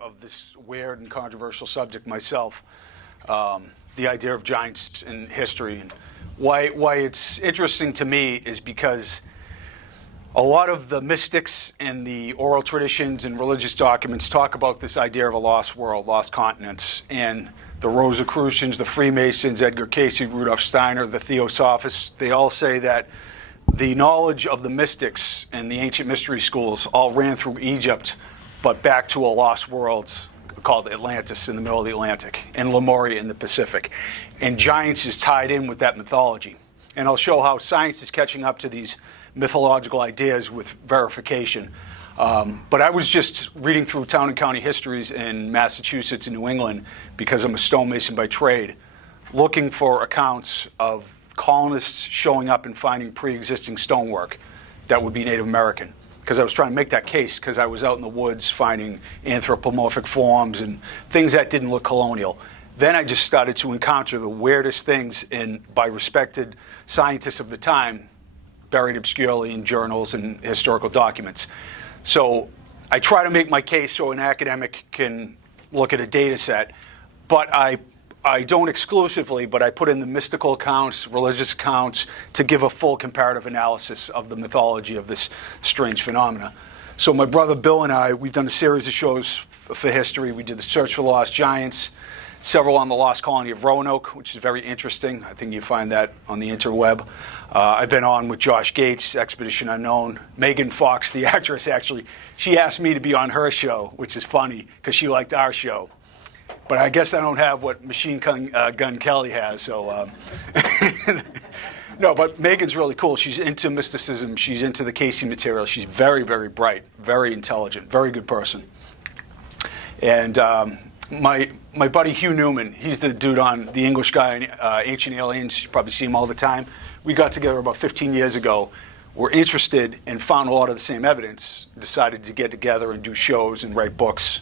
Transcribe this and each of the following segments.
of this weird and controversial subject myself, the idea of giants in history. And why it's interesting to me is because a lot of the mystics and the oral traditions and religious documents talk about this idea of a lost world, lost continents, and the Rosicrucians, the Freemasons, Edgar Cayce, Rudolf Steiner, the Theosophists, they all say that the knowledge of the mystics and the ancient mystery schools all ran through Egypt, but back to a lost world called Atlantis in the middle of the Atlantic, and Lemuria in the Pacific. And giants is tied in with that mythology. And I'll show how science is catching up to these mythological ideas with verification. But I was just reading through town and county histories in Massachusetts and New England, because I'm a stonemason by trade, looking for accounts of colonists showing up and finding pre-existing stonework that would be Native American. Because I was trying to make that case, because I was out in the woods finding anthropomorphic forms and things that didn't look colonial. Then I just started to encounter the weirdest things by respected scientists of the time, buried obscurely in journals and historical documents. So I try to make my case so an academic can look at a data set, but I don't exclusively, but I put in the mystical accounts, religious accounts, to give a full comparative analysis of the mythology of this strange phenomena. So my brother Bill and I, we've done a series of shows for history. We did the Search for the Lost Giants, several on the lost colony of Roanoke, which is very interesting. I think you find that on the interweb. I've been on with Josh Gates, Expedition Unknown. Megan Fox, the actress, actually, she asked me to be on her show, which is funny because she liked our show. But I guess I don't have what Machine Gun Kelly has, so... No, but Megan's really cool. She's into mysticism. She's into the Cayce material. She's very, very bright, very intelligent, very good person. And my buddy Hugh Newman, he's the dude on The English Guy in Ancient Aliens. You probably see him all the time. We got together about 15 years ago. We're interested and found a lot of the same evidence. Decided to get together and do shows and write books.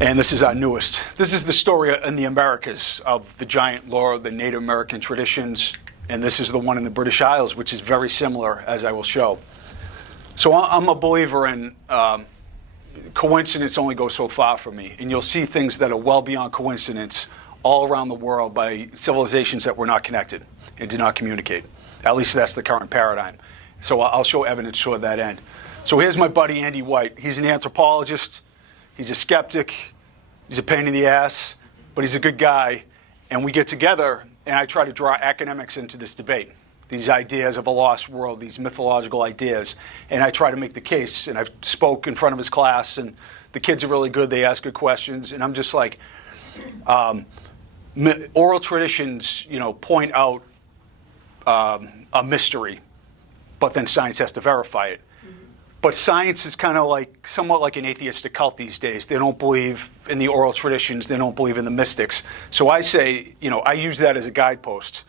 And this is our newest. This is the story in the Americas of the giant lore, the Native American traditions. And this is the one in the British Isles, which is very similar, as I will show. So I'm a believer in coincidence only goes so far for me. And you'll see things that are well beyond coincidence all around the world by civilizations that were not connected and did not communicate. At least that's the current paradigm. So I'll show evidence toward that end. So here's my buddy Andy White. He's an anthropologist. He's a skeptic. He's a pain in the ass, but he's a good guy. And we get together, and I try to draw academics into this debate, these ideas of a lost world, these mythological ideas. And I try to make the case. And I've spoke in front of his class, and the kids are really good. They ask good questions. And I'm just like, oral traditions, point out a mystery, but then science has to verify it. But science is kind of somewhat like an atheistic cult these days. They don't believe in the oral traditions. They don't believe in the mystics. So I say, I use that as a guidepost.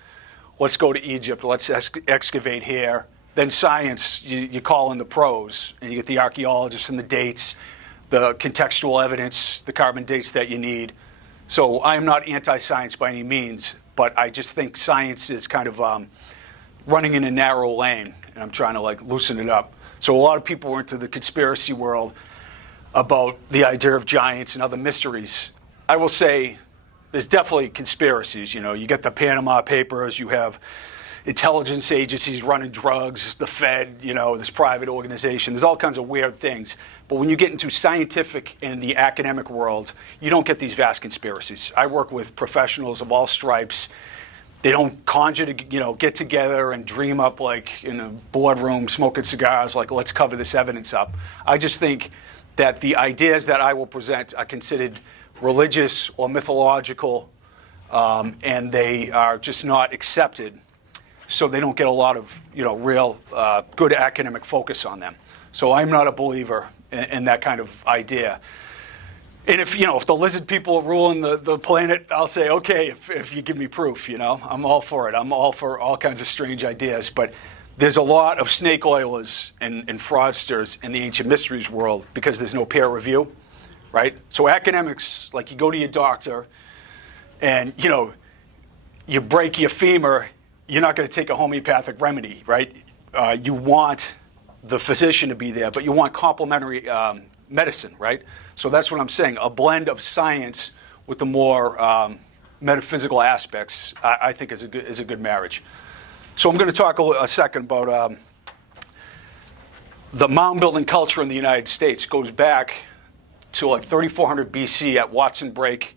Let's go to Egypt. Let's excavate here. Then science, you call in the pros, and you get the archaeologists and the dates, the contextual evidence, the carbon dates that you need. So I am not anti-science by any means, but I just think science is kind of running in a narrow lane, and I'm trying to loosen it up. So a lot of people were into the conspiracy world about the idea of giants and other mysteries. I will say there's definitely conspiracies. You get the Panama Papers, you have intelligence agencies running drugs, the Fed, this private organization. There's all kinds of weird things. But when you get into scientific and the academic world, you don't get these vast conspiracies. I work with professionals of all stripes. They don't conjure to, get together and dream up in a boardroom smoking cigars, let's cover this evidence up. I just think that the ideas that I will present are considered religious or mythological, and they are just not accepted. So they don't get a lot of, real good academic focus on them. So I'm not a believer in that kind of idea. And if the lizard people are ruling the planet, I'll say, okay, if you give me proof, I'm all for it. I'm all for all kinds of strange ideas. But there's a lot of snake oilers and fraudsters in the ancient mysteries world because there's no peer review, right? So academics, you go to your doctor and, you break your femur, you're not going to take a homeopathic remedy, right? You want the physician to be there, but you want complementary medicine, right? So that's what I'm saying. A blend of science with the more metaphysical aspects, I think, is a good marriage. So I'm going to talk a second about the mound building culture in the United States. Goes back to like 3400 BC at Watson Brake,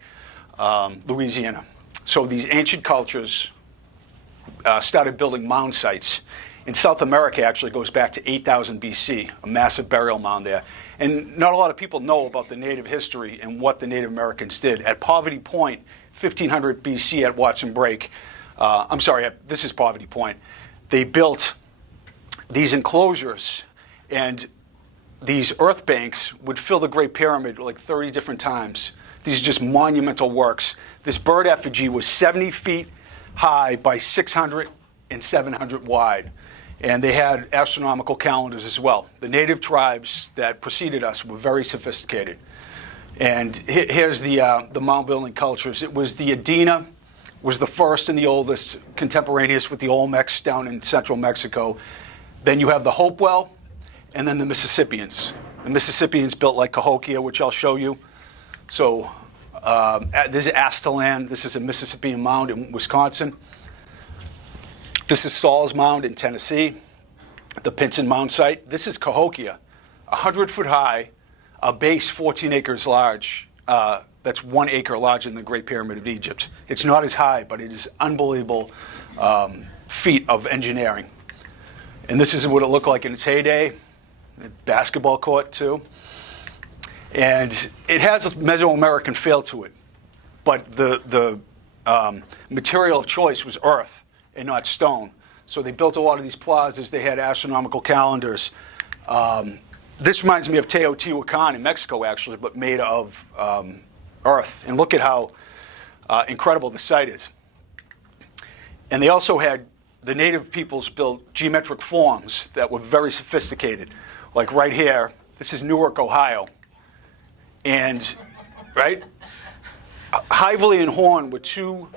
Louisiana. So these ancient cultures started building mound sites. In South America, actually goes back to 8000 BC, a massive burial mound there. And not a lot of people know about the native history and what the Native Americans did. At Poverty Point, 1500 BC at Watson Brake, this is Poverty Point, they built these enclosures, and these earth banks would fill the Great Pyramid like 30 different times. These are just monumental works. This bird effigy was 70 feet high by 600 and 700 wide. And they had astronomical calendars as well. The native tribes that preceded us were very sophisticated. And here's the mound building cultures. It was the Adena, was the first and the oldest, contemporaneous with the Olmecs down in central Mexico. Then you have the Hopewell, and then the Mississippians. The Mississippians built like Cahokia, which I'll show you. So this is Astounding. This is a Mississippian mound in Wisconsin. This is Saul's Mound in Tennessee, the Pinson Mound site. This is Cahokia, 100 foot high, a base 14 acres large. That's 1 acre larger than the Great Pyramid of Egypt. It's not as high, but it is unbelievable feat of engineering. And this is what it looked like in its heyday. A basketball court, too. And it has a Mesoamerican feel to it, but the material of choice was earth and not stone. So they built a lot of these plazas. They had astronomical calendars. This reminds me of Teotihuacan in Mexico, actually, but made of earth. And look at how incredible the site is. And they also had the native peoples built geometric forms that were very sophisticated. Like right here, this is Newark, Ohio. And, right, Hively and Horn were two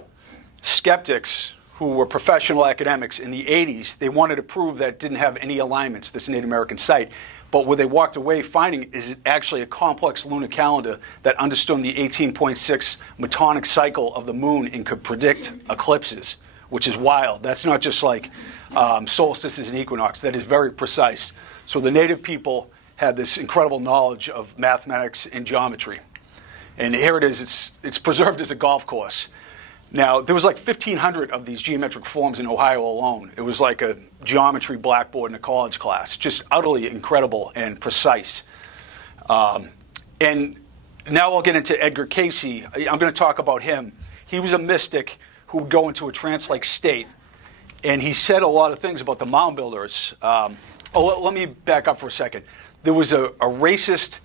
skeptics who were professional academics in the 80s. They wanted to prove that it didn't have any alignments, this Native American site. But what they walked away finding is actually a complex lunar calendar that understood the 18.6 metonic cycle of the moon and could predict eclipses, which is wild. That's not just like solstices and equinox. That is very precise. So the native people had this incredible knowledge of mathematics and geometry. And here it is. It's preserved as a golf course. Now, there was like 1,500 of these geometric forms in Ohio alone. It was like a geometry blackboard in a college class, just utterly incredible and precise. And now I'll get into Edgar Cayce. I'm going to talk about him. He was a mystic who would go into a trance-like state, and he said a lot of things about the mound builders. Let me back up for a second. There was a racist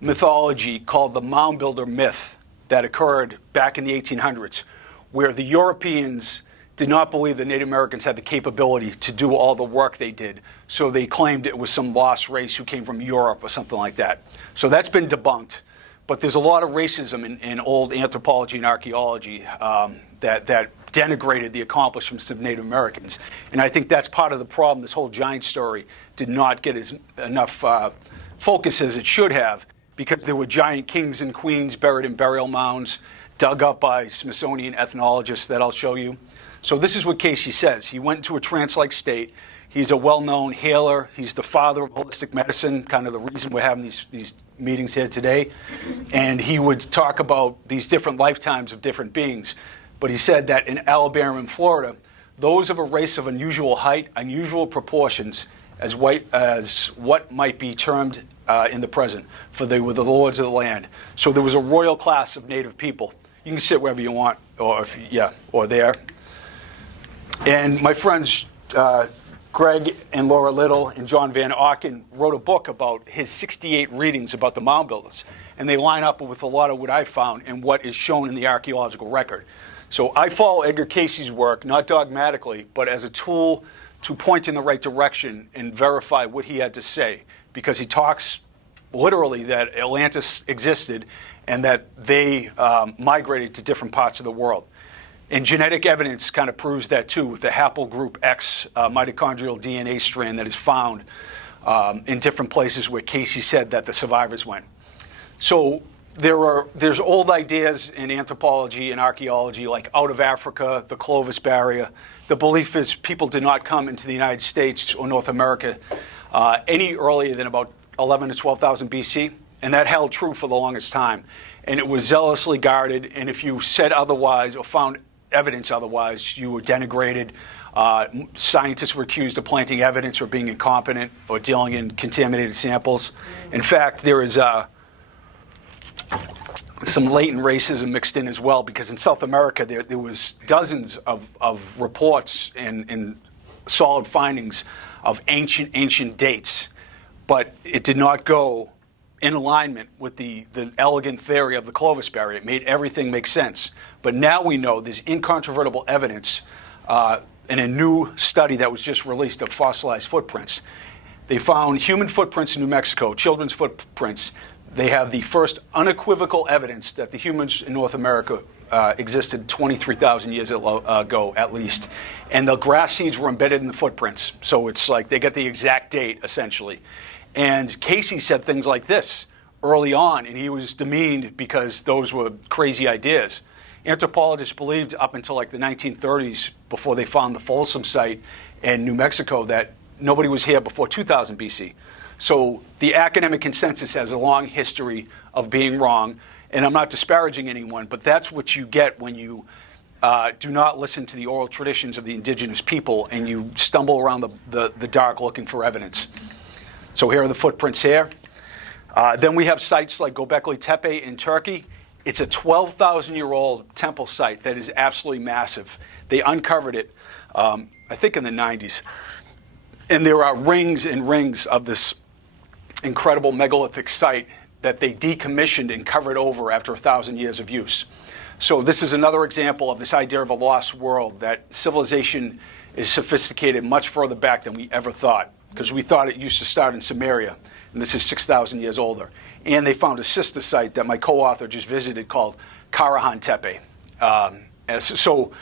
mythology called the mound builder myth that occurred back in the 1800s, where the Europeans did not believe the Native Americans had the capability to do all the work they did. So they claimed it was some lost race who came from Europe or something like that. So that's been debunked. But there's a lot of racism in old anthropology and archaeology that denigrated the accomplishments of Native Americans. And I think that's part of the problem. This whole giant story did not get enough focus as it should have, because there were giant kings and queens buried in burial mounds, dug up by Smithsonian ethnologists that I'll show you. So this is what Cayce says. He went into a trance-like state. He's a well-known healer. He's the father of holistic medicine, kind of the reason we're having these meetings here today. And he would talk about these different lifetimes of different beings. But he said that in Alabama and Florida, those of a race of unusual height, unusual proportions, as what might be termed in the present, for they were the lords of the land. So there was a royal class of native people. You can sit wherever you want, or there. And my friends Greg and Laura Little and John Van Auken wrote a book about his 68 readings about the mound builders. And they line up with a lot of what I found and what is shown in the archaeological record. So I follow Edgar Cayce's work, not dogmatically, but as a tool to point in the right direction and verify what he had to say. Because he talks literally that Atlantis existed and that they migrated to different parts of the world. And genetic evidence kind of proves that too, with the haplogroup X mitochondrial DNA strand that is found in different places where Cayce said that the survivors went. So there's old ideas in anthropology and archaeology, like out of Africa, the Clovis Barrier. The belief is people did not come into the United States or North America any earlier than about 11 to 12,000 BC, and that held true for the longest time. And it was zealously guarded, and if you said otherwise or found evidence otherwise, you were denigrated. Scientists were accused of planting evidence or being incompetent or dealing in contaminated samples. In fact, there is some latent racism mixed in as well, because in South America there was dozens of reports and solid findings of ancient dates, but it did not go in alignment with the elegant theory of the Clovis Barrier. It made everything make sense. But now we know there's incontrovertible evidence in a new study that was just released of fossilized footprints. They found human footprints in New Mexico, children's footprints. They have the first unequivocal evidence that the humans in North America existed 23,000 years ago at least. And the grass seeds were embedded in the footprints. So it's like they get the exact date, essentially. And Cayce said things like this early on, and he was demeaned because those were crazy ideas. Anthropologists believed up until like the 1930s, before they found the Folsom site in New Mexico, that nobody was here before 2000 BC. So the academic consensus has a long history of being wrong, and I'm not disparaging anyone, but that's what you get when you do not listen to the oral traditions of the indigenous people and you stumble around the dark looking for evidence. So here are the footprints here. Then we have sites like Göbekli Tepe in Turkey. It's a 12,000-year-old temple site that is absolutely massive. They uncovered it, I think, in the 90s. And there are rings and rings of this incredible megalithic site that they decommissioned and covered over after 1,000 years of use. So this is another example of this idea of a lost world, that civilization is sophisticated much further back than we ever thought, because we thought it used to start in Samaria, and this is 6,000 years older. And they found a sister site that my co-author just visited called Karahan Tepe. So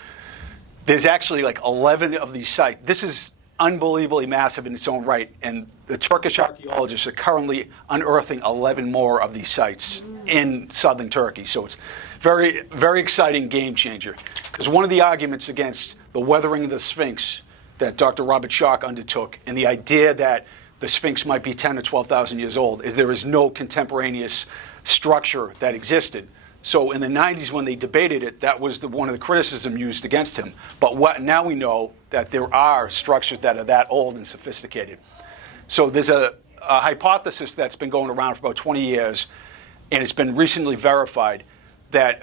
there's actually like 11 of these sites. This is unbelievably massive in its own right, and the Turkish archaeologists are currently unearthing 11 more of these sites in southern Turkey. So it's very, very exciting game changer. Because one of the arguments against the weathering of the Sphinx that Dr. Robert Schoch undertook, and the idea that the Sphinx might be 10 or 12,000 years old, is there is no contemporaneous structure that existed. So in the 90s, when they debated it, that was one of the criticism used against him. But now we know that there are structures that are that old and sophisticated. So there's a hypothesis that's been going around for about 20 years, and it's been recently verified, that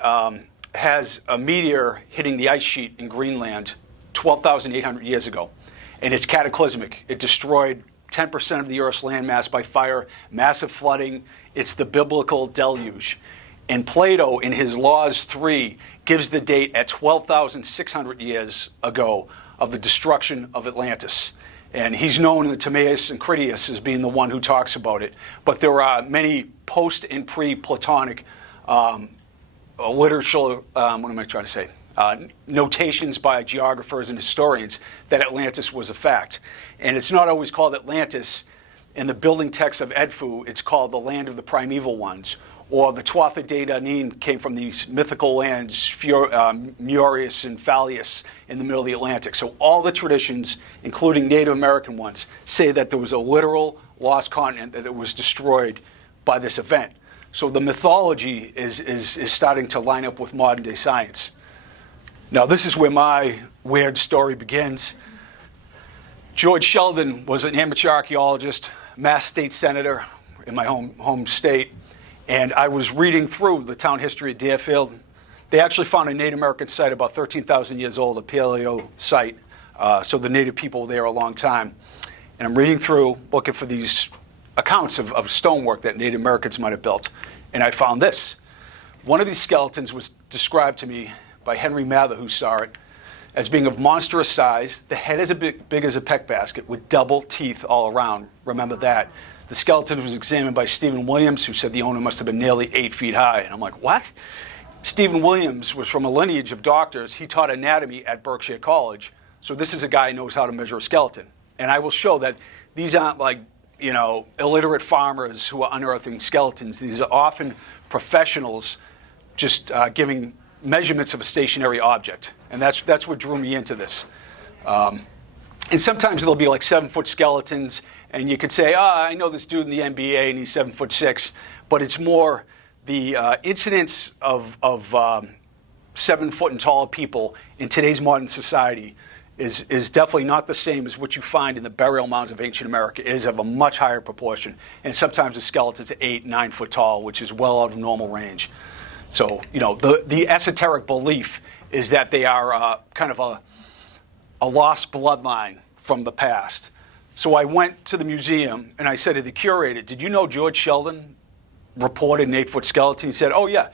has a meteor hitting the ice sheet in Greenland 12,800 years ago. And it's cataclysmic. It destroyed 10% of the Earth's landmass by fire, massive flooding. It's the biblical deluge. And Plato, in his Laws 3, gives the date at 12,600 years ago of the destruction of Atlantis. And he's known in the Timaeus and Critias as being the one who talks about it. But there are many post- and pre-Platonic literature, notations by geographers and historians that Atlantis was a fact. And it's not always called Atlantis. In the building text of Edfu, it's called the land of the primeval ones. Or the Tuatha De Danann came from these mythical lands, Mureus and Phalius, in the middle of the Atlantic. So all the traditions, including Native American ones, say that there was a literal lost continent that was destroyed by this event. So the mythology is starting to line up with modern day science. Now this is where my weird story begins. George Sheldon was an amateur archaeologist, Mass State Senator in my home state. And I was reading through the town history of Deerfield. They actually found a Native American site about 13,000 years old, a paleo site. So the Native people were there a long time. And I'm reading through, looking for these accounts of stonework that Native Americans might have built. And I found this. One of these skeletons was described to me by Henry Mather, who saw it, as being of monstrous size. The head is big as a peck basket with double teeth all around. Remember that. The skeleton was examined by Stephen Williams, who said the owner must have been nearly 8 feet high. And I'm like, what? Stephen Williams was from a lineage of doctors. He taught anatomy at Berkshire College. So this is a guy who knows how to measure a skeleton. And I will show that these aren't like illiterate farmers who are unearthing skeletons. These are often professionals just giving measurements of a stationary object. And that's what drew me into this. And sometimes there'll be like 7-foot skeletons, and you could say, I know this dude in the NBA and he's 7'6", but it's more the incidence of 7-foot and taller people in today's modern society is definitely not the same as what you find in the burial mounds of ancient America. It is of a much higher proportion. And sometimes the skeletons are 8-9 foot tall, which is well out of normal range. So, the esoteric belief is that they are kind of a lost bloodline from the past. So I went to the museum and I said to the curator, did you know George Sheldon reported an 8-foot skeleton? He said, oh yeah,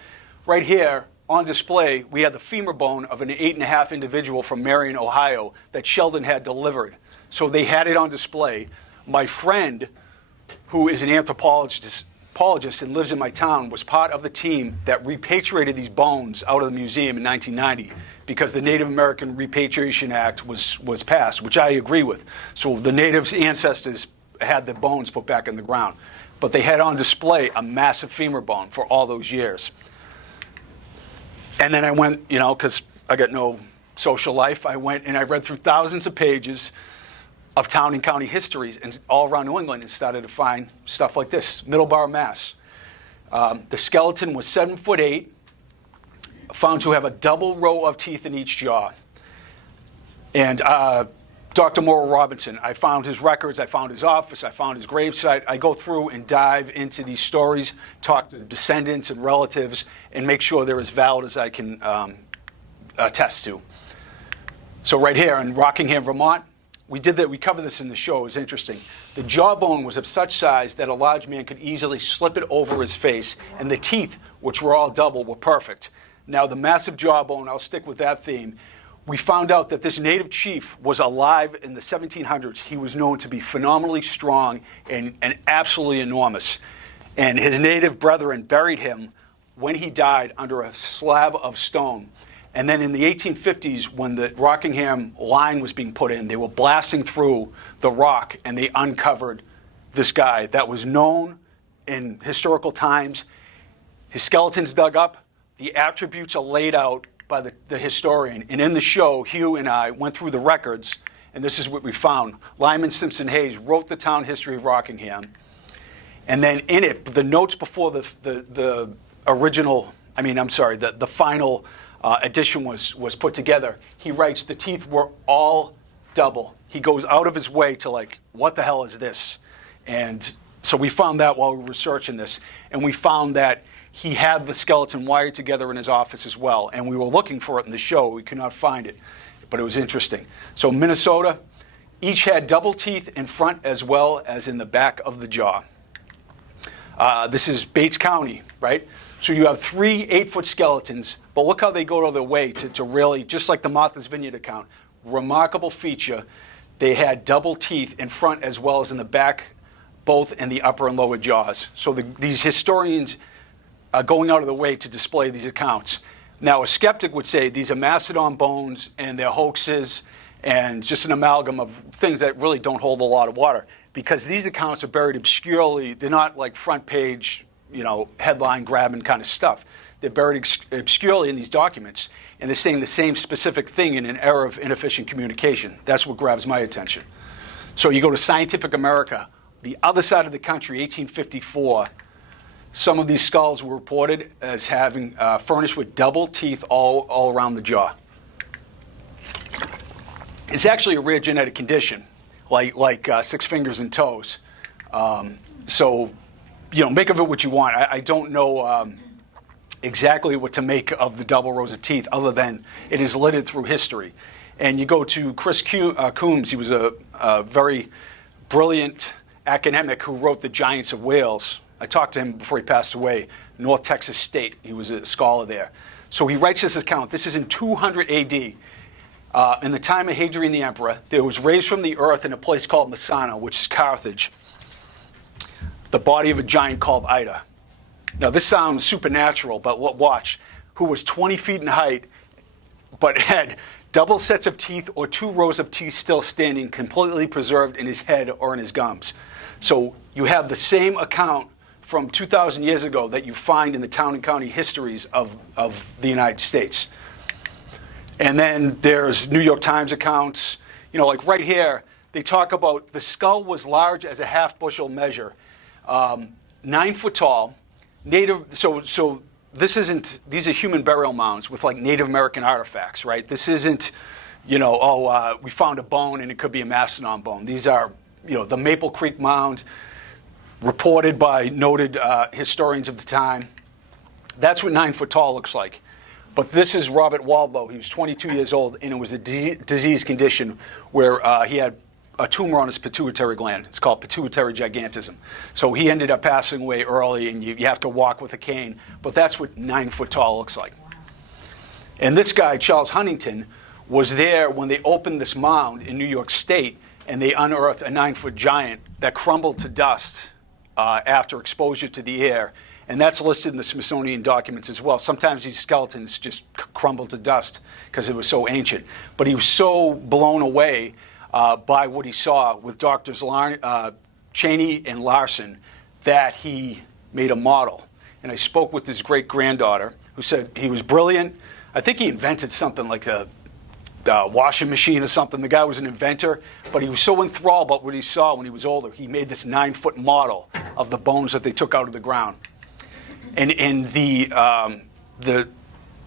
right here on display, we had the femur bone of an 8.5 individual from Marion, Ohio, that Sheldon had delivered. So they had it on display. My friend, who is an anthropologist and lives in my town, was part of the team that repatriated these bones out of the museum in 1990 because the Native American Repatriation Act was passed, which I agree with. So the natives' ancestors had the bones put back in the ground. But they had on display a massive femur bone for all those years. And then I went, because I got no social life, I went and I read through thousands of pages of town and county histories and all around New England and started to find stuff like this. Middleborough, Mass. The skeleton was 7'8", found to have a double row of teeth in each jaw. And Dr. Morrow Robinson, I found his records, I found his office, I found his gravesite. I go through and dive into these stories, talk to descendants and relatives, and make sure they're as valid as I can attest to. So right here in Rockingham, Vermont, we covered this in the show. It was interesting. The jawbone was of such size that a large man could easily slip it over his face, and the teeth, which were all double, were perfect. Now the massive jawbone, I'll stick with that theme. We found out that this native chief was alive in the 1700s. He was known to be phenomenally strong and absolutely enormous. And his native brethren buried him when he died under a slab of stone. And then in the 1850s, when the Rockingham line was being put in, they were blasting through the rock and they uncovered this guy that was known in historical times. His skeleton's dug up. The attributes are laid out by the historian. And in the show, Hugh and I went through the records, and this is what we found. Lyman Simpson Hayes wrote the town history of Rockingham. And then in it, the notes before the final edition was put together, he writes the teeth were all double. He goes out of his way to what the hell is this? And so we found that while we were researching this, and we found that he had the skeleton wired together in his office as well, and we were looking for it in the show. We could not find it, but it was interesting. So Minnesota, each had double teeth in front as well as in the back of the jaw. This is Bates County, right? So you have 3 8-foot skeletons, but look how they go to their way to really, just like the Martha's Vineyard account, remarkable feature. They had double teeth in front as well as in the back, both in the upper and lower jaws. So these historians are going out of the way to display these accounts. Now, a skeptic would say these are mastodon bones and they're hoaxes and just an amalgam of things that really don't hold a lot of water, because these accounts are buried obscurely. They're not like front page, headline grabbing kind of stuff. They're buried obscurely in these documents, and they're saying the same specific thing in an era of inefficient communication. That's what grabs my attention. So you go to Scientific America, the other side of the country, 1854, some of these skulls were reported as having furnished with double teeth all around the jaw. It's actually a rare genetic condition, like 6 fingers and toes. So, make of it what you want. I don't know exactly what to make of the double rows of teeth, other than it is littered through history. And you go to Chris Coombs. He was a very brilliant academic who wrote The Giants of Wales. I talked to him before he passed away, North Texas State. He was a scholar there. So he writes this account. This is in 200 A.D. In the time of Hadrian the Emperor, there was raised from the earth in a place called Messana, which is Carthage, the body of a giant called Ida. Now, this sounds supernatural, but watch. Who was 20 feet in height, but had double sets of teeth or 2 rows of teeth still standing, completely preserved in his head or in his gums. So you have the same account from 2,000 years ago that you find in the town and county histories of the United States. And then there's New York Times accounts. You know, like right here, they talk about the skull was large as a half-bushel measure, 9 foot tall, native. So this isn't. These are human burial mounds with like Native American artifacts, right? This isn't, you know, we found a bone and it could be a mastodon bone. These are, you know, the Maple Creek Mound, reported by noted historians of the time. That's what 9 foot tall looks like. But this is Robert Waldlow. He was 22 years old, and it was a disease condition where he had a tumor on his pituitary gland. It's called pituitary gigantism. So he ended up passing away early, and you have to walk with a cane. But that's what 9 foot tall looks like. And this guy, Charles Huntington, was there when they opened this mound in New York State, and they unearthed a 9 foot giant that crumbled to dust after exposure to the air. And that's listed in the Smithsonian documents as well. Sometimes these skeletons just crumble to dust because it was so ancient. But he was so blown away by what he saw with Doctors Cheney and Larson that he made a model. And I spoke with his great-granddaughter, who said he was brilliant. I think he invented something like a washing machine or something. The guy was an inventor, but he was so enthralled by what he saw when he was older, he made this 9 foot model of the bones that they took out of the ground. And in the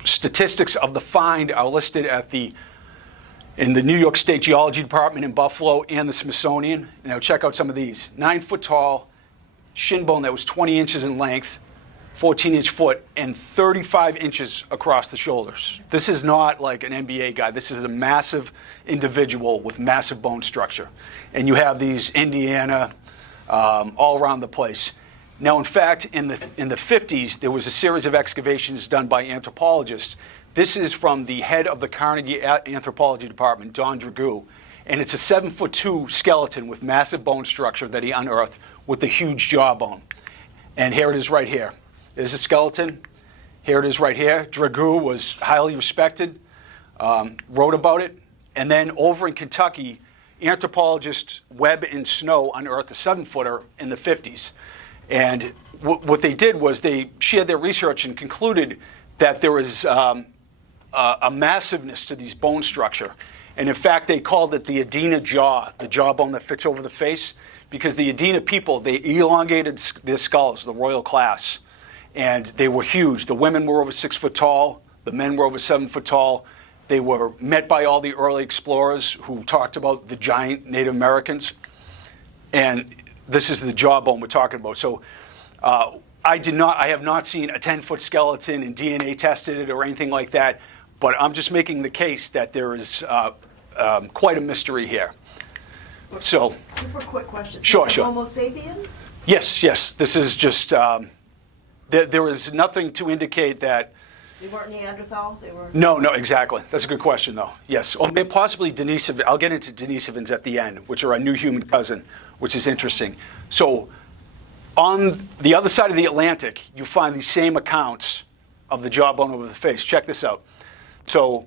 statistics of the find are listed in the New York State Geology Department in Buffalo and the Smithsonian. Now check out some of these. 9 foot tall, shin bone that was 20 inches in length, 14-inch foot, and 35 inches across the shoulders. This is not like an NBA guy. This is a massive individual with massive bone structure. And you have these Indiana all around the place. Now, in fact, in the 50s, there was a series of excavations done by anthropologists. This is from the head of the Carnegie Anthropology Department, Don Dragoo, and it's a 7'2" skeleton with massive bone structure that he unearthed with the huge jawbone. And here it is right here. There's a skeleton. Here it is right here. Dragoo was highly respected, wrote about it. And then over in Kentucky, anthropologists Webb and Snow unearthed a 7-footer in the 50s. And what they did was they shared their research and concluded that there was a massiveness to these bone structure. And in fact, they called it the Adena jaw, the jawbone that fits over the face, because the Adena people, they elongated their skulls, the royal class, and they were huge. The women were over 6 foot tall. The men were over 7 foot tall. They were met by all the early explorers who talked about the giant Native Americans. And this is the jawbone we're talking about. So I have not seen a 10-foot skeleton and DNA tested it or anything like that, but I'm just making the case that there is quite a mystery here. So, super quick question. Sure. Homo sapiens? Yes. This is just, there is nothing to indicate that. They weren't Neanderthal? They were. No, exactly. That's a good question, though. Yes. Or maybe possibly Denisovans. I'll get into Denisovans at the end, which are a new human cousin, which is interesting. So on the other side of the Atlantic, you find these same accounts of the jawbone over the face. Check this out. So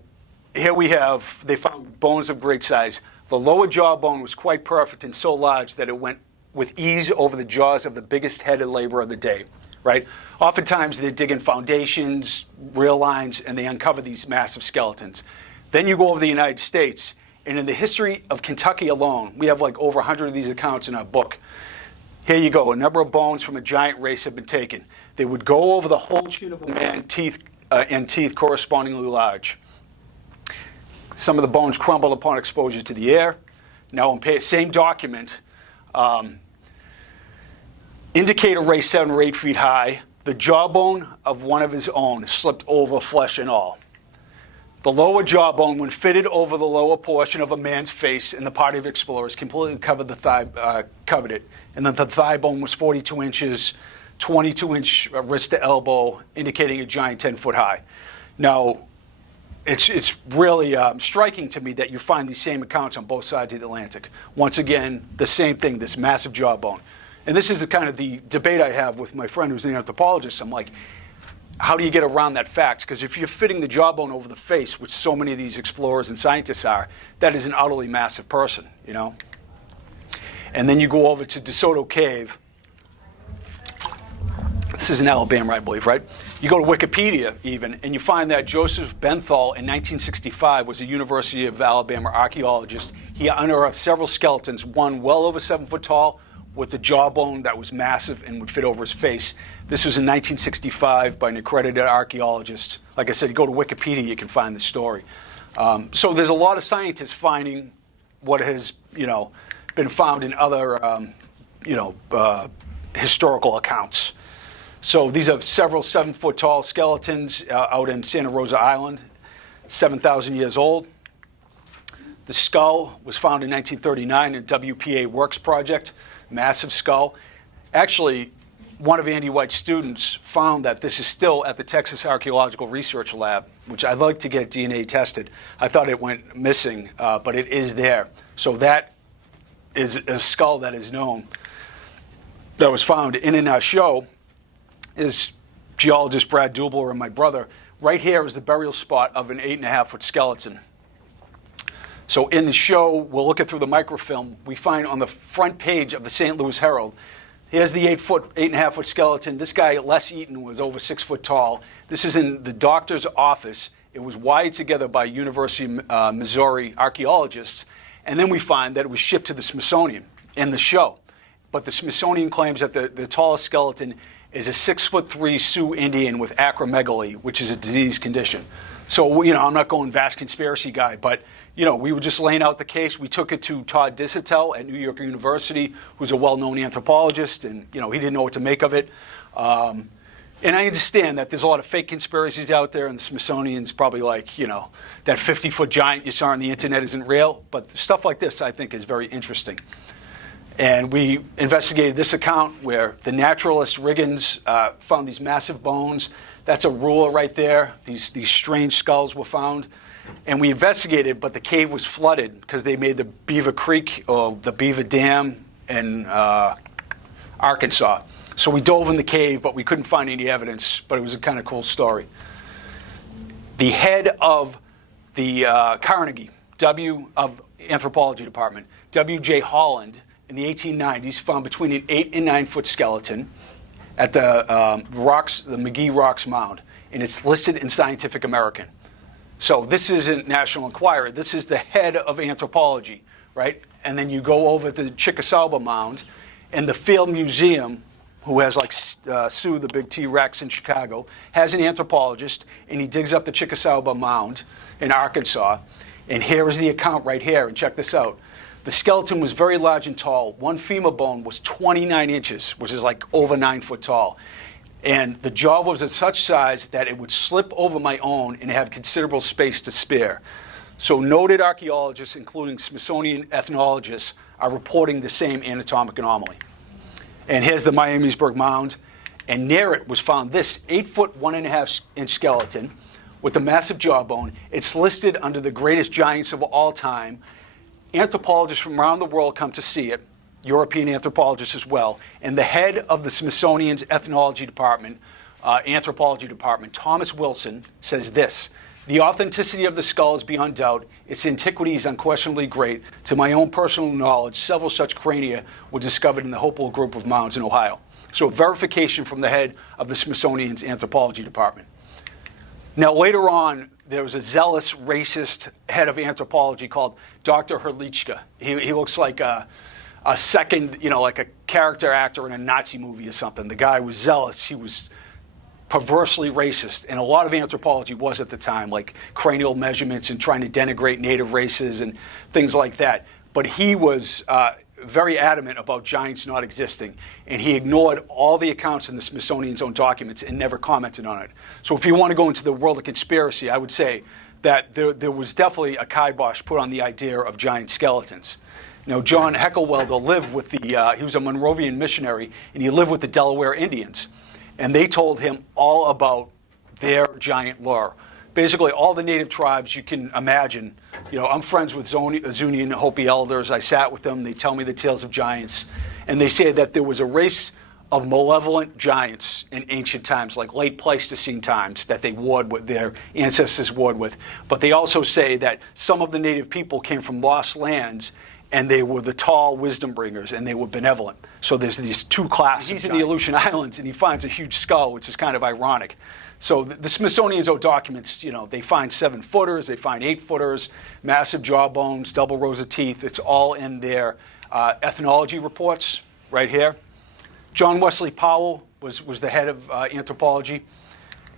here they found bones of great size. The lower jawbone was quite perfect and so large that it went with ease over the jaws of the biggest headed laborer of the day. Right? Oftentimes they dig in foundations, rail lines, and they uncover these massive skeletons. Then you go over the United States, and in the history of Kentucky alone, we have like over 100 of these accounts in our book. Here you go. A number of bones from a giant race have been taken. They would go over the whole chin of a man, teeth correspondingly large. Some of the bones crumbled upon exposure to the air. Now, in same document, indicate a race 7 or 8 feet high. The jawbone of one of his own slipped over flesh and all. The lower jawbone, when fitted over the lower portion of a man's face in the party of explorers, completely covered the thigh, covered it. And then the thigh bone was 42 inches, 22-inch wrist to elbow, indicating a giant 10 foot high. Now, it's really striking to me that you find these same accounts on both sides of the Atlantic. Once again, the same thing, this massive jawbone. And this is the debate I have with my friend who's an anthropologist. I'm like, how do you get around that fact? Because if you're fitting the jawbone over the face, which so many of these explorers and scientists are, that is an utterly massive person, you know? And then you go over to DeSoto Cave. This is in Alabama, I believe, right? You go to Wikipedia even, and you find that Joseph Benthal in 1965 was a University of Alabama archaeologist. He unearthed several skeletons, one well over 7 foot tall with the jawbone that was massive and would fit over his face. This was in 1965 by an accredited archaeologist. Like I said, you go to Wikipedia, you can find the story. So there's a lot of scientists finding what has, been found in other, historical accounts. So these are several 7 foot tall skeletons out in Santa Rosa Island, 7,000 years old. The skull was found in 1939 in WPA Works project, massive skull. Actually, one of Andy White's students found that this is still at the Texas Archaeological Research Lab, which I'd like to get DNA tested. I thought it went missing, but it is there. So that is a skull that is known, that was found. In our show is geologist Brad Dubler and my brother. Right here is the burial spot of an 8.5 foot skeleton. So in the show, we'll look at through the microfilm. We find on the front page of the St. Louis Herald, here's the 8.5 foot skeleton. This guy, Les Eaton, was over 6 foot tall. This is in the doctor's office. It was wired together by University of Missouri archaeologists. And then we find that it was shipped to the Smithsonian in the show. But the Smithsonian claims that the tallest skeleton is a 6'3" Sioux Indian with acromegaly, which is a disease condition. So, I'm not going vast conspiracy guy, but, we were just laying out the case. We took it to Todd Disotell at New York University, who's a well-known anthropologist, and, he didn't know what to make of it. And I understand that there's a lot of fake conspiracies out there, and the Smithsonian's probably like, that 50-foot giant you saw on the internet isn't real. But stuff like this, I think, is very interesting. And we investigated this account where the naturalist Riggins found these massive bones. That's a ruler right there. These strange skulls were found. And we investigated, but the cave was flooded because they made the Beaver Creek or the Beaver Dam in Arkansas. So we dove in the cave, but we couldn't find any evidence, but it was a kind of cool story. The head of the Carnegie of Anthropology Department, W.J. Holland, in the 1890s, found between an 8 and 9 foot skeleton at the McGee Rocks Mound, and it's listed in Scientific American. So this isn't National Enquirer. This is the head of anthropology, right? And then you go over to the Chickasaw Mound, and the Field Museum, who has Sue, the big T-Rex in Chicago, has an anthropologist, and he digs up the Chickasaw Mound in Arkansas. And here is the account right here, and check this out. The skeleton was very large and tall. One femur bone was 29 inches, which is like over 9 foot tall. And the jaw was of such size that it would slip over my own and have considerable space to spare. So noted archaeologists, including Smithsonian ethnologists, are reporting the same anatomic anomaly. And here's the Miamisburg Mound. And near it was found this 8 foot 1.5 inch skeleton with a massive jawbone. It's listed under the greatest giants of all time. Anthropologists from around the world come to see it, European anthropologists as well. And the head of the Smithsonian's Ethnology Department, Anthropology Department, Thomas Wilson, says this: "The authenticity of the skull is beyond doubt. Its antiquity is unquestionably great. To my own personal knowledge, several such crania were discovered in the Hopewell group of mounds in Ohio." So verification from the head of the Smithsonian's Anthropology Department. Now later on, there was a zealous, racist head of anthropology called Dr. Herlichka. He looks like a second, like a character actor in a Nazi movie or something. The guy was zealous. He was perversely racist. And a lot of anthropology was at the time, like cranial measurements and trying to denigrate native races and things like that. But he was very adamant about giants not existing. And he ignored all the accounts in the Smithsonian's own documents and never commented on it. So if you want to go into the world of conspiracy, I would say that there was definitely a kibosh put on the idea of giant skeletons. Now, John Heckelwelder lived with he was a Monrovian missionary, and he lived with the Delaware Indians. And they told him all about their giant lore. Basically, all the native tribes you can imagine. I'm friends with Zuni and Hopi elders. I sat with them. They tell me the tales of giants. And they say that there was a race of malevolent giants in ancient times, like late Pleistocene times, that they warred with, their ancestors warred with. But they also say that some of the native people came from lost lands, and they were the tall wisdom bringers, and they were benevolent. So there's these two classes. He's in the Aleutian Islands, and he finds a huge skull, which is kind of ironic. So the Smithsonian's old documents, they find 7-footers, they find 8-footers, massive jawbones, double rows of teeth. It's all in their ethnology reports right here. John Wesley Powell was the head of anthropology,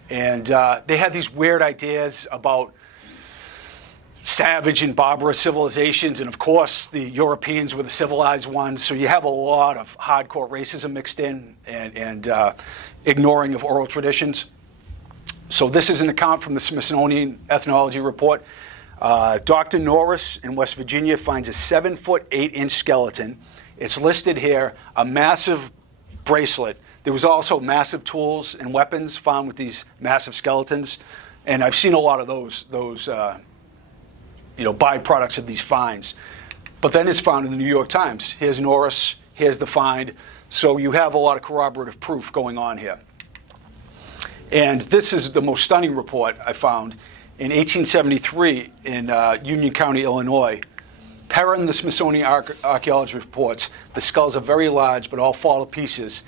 and they had these weird ideas about savage and barbarous civilizations, and of course the Europeans were the civilized ones, so you have a lot of hardcore racism mixed in and ignoring of oral traditions. So this is an account from the Smithsonian Ethnology Report. Dr. Norris in West Virginia finds a 7-foot 8-inch skeleton. It's listed here, a massive bracelet. There was also massive tools and weapons found with these massive skeletons, and I've seen a lot of those byproducts of these finds. But then it's found in the New York Times. Here's Norris, here's the find. So you have a lot of corroborative proof going on here. And this is the most stunning report I found. In 1873 in Union County, Illinois, Perrin, the Smithsonian Archaeology reports, the skulls are very large but all fall to pieces.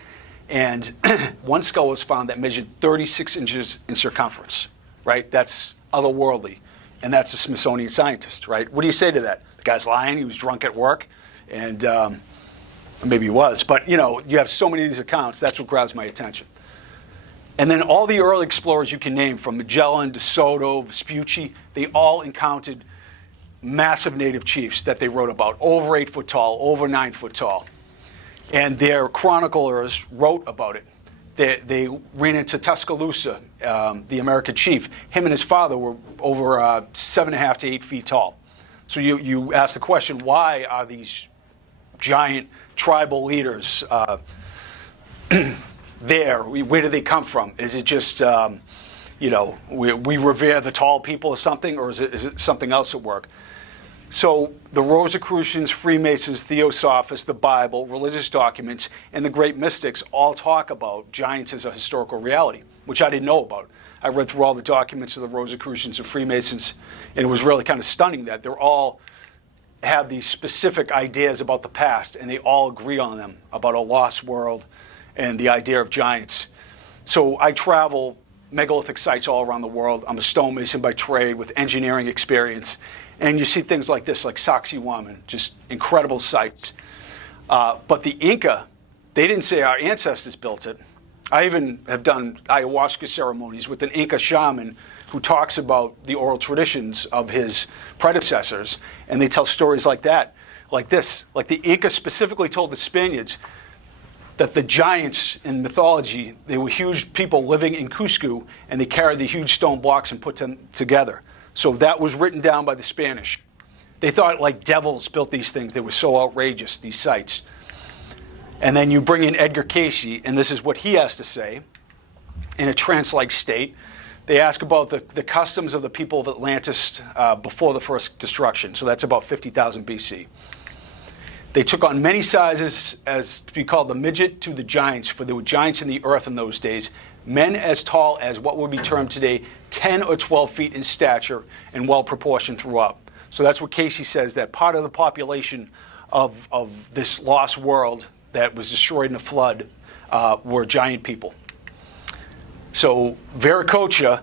And one skull was found that measured 36 inches in circumference, right? That's otherworldly. And that's a Smithsonian scientist, right? What do you say to that? The guy's lying, he was drunk at work, and maybe he was. But, you have so many of these accounts, that's what grabs my attention. And then all the early explorers you can name, from Magellan, De Soto, Vespucci, they all encountered massive native chiefs that they wrote about, over 8 foot tall, over 9 foot tall. And their chroniclers wrote about it. They ran into Tuscaloosa, the American chief. Him and his father were over 7.5 to 8 feet tall. So you ask the question, why are these giant tribal leaders there? Where do they come from? Is it just, we revere the tall people or something, or is it something else at work? So the Rosicrucians, Freemasons, Theosophists, the Bible, religious documents, and the great mystics all talk about giants as a historical reality, which I didn't know about. I read through all the documents of the Rosicrucians and Freemasons, and it was really kind of stunning that they're all have these specific ideas about the past, and they all agree on them, about a lost world and the idea of giants. So I travel megalithic sites all around the world. I'm a stonemason by trade with engineering experience. And you see things like this, like Sacsayhuaman, just incredible sites. But the Inca, they didn't say our ancestors built it. I even have done ayahuasca ceremonies with an Inca shaman who talks about the oral traditions of his predecessors, and they tell stories like that, like this. Like the Inca specifically told the Spaniards that the giants in mythology, they were huge people living in Cusco, and they carried the huge stone blocks and put them together. So that was written down by the Spanish. They thought like devils built these things. They were so outrageous, these sites. And then you bring in Edgar Cayce, and this is what he has to say in a trance-like state. They ask about the customs of the people of Atlantis before the first destruction. So that's about 50,000 BC. They took on many sizes as to be called the midget to the giants, for there were giants in the earth in those days, men as tall as what would be termed today 10 or 12 feet in stature and well proportioned throughout. So that's what Cayce says, that part of the population of this lost world that was destroyed in a flood were giant people. So Viracocha,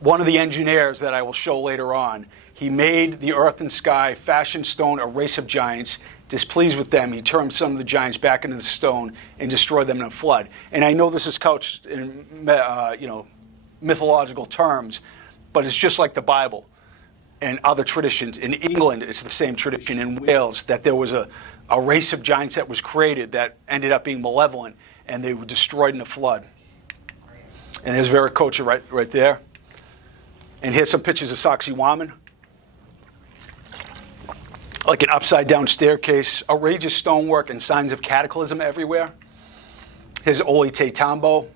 one of the engineers that I will show later on, he made the earth and sky, fashioned stone, a race of giants. Displeased with them, he turned some of the giants back into the stone and destroyed them in a flood. And I know this is couched in mythological terms, but it's just like the Bible and other traditions. In England, it's the same tradition. In Wales, that there was a race of giants that was created that ended up being malevolent, and they were destroyed in a flood. And there's Viracocha right there. And here's some pictures of Sacsayhuaman. Like an upside-down staircase, outrageous stonework, and signs of cataclysm everywhere. Here's Ollantay Tambo.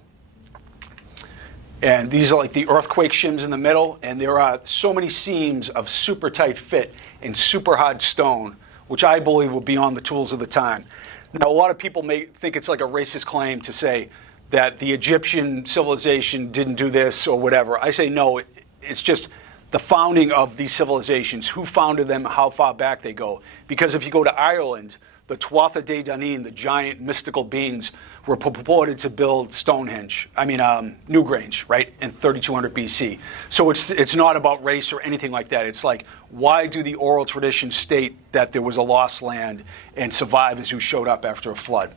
And these are like the earthquake shims in the middle, and there are so many seams of super tight fit and super hard stone, which I believe were beyond the tools of the time. Now, a lot of people may think it's like a racist claim to say that the Egyptian civilization didn't do this or whatever. I say no, it's just the founding of these civilizations, who founded them, how far back they go. Because if you go to Ireland, the Tuatha De Danann, the giant mystical beings, were purported to build Stonehenge, Newgrange, right, in 3200 BC. So it's not about race or anything like that. It's like, why do the oral traditions state that there was a lost land and survivors who showed up after a flood?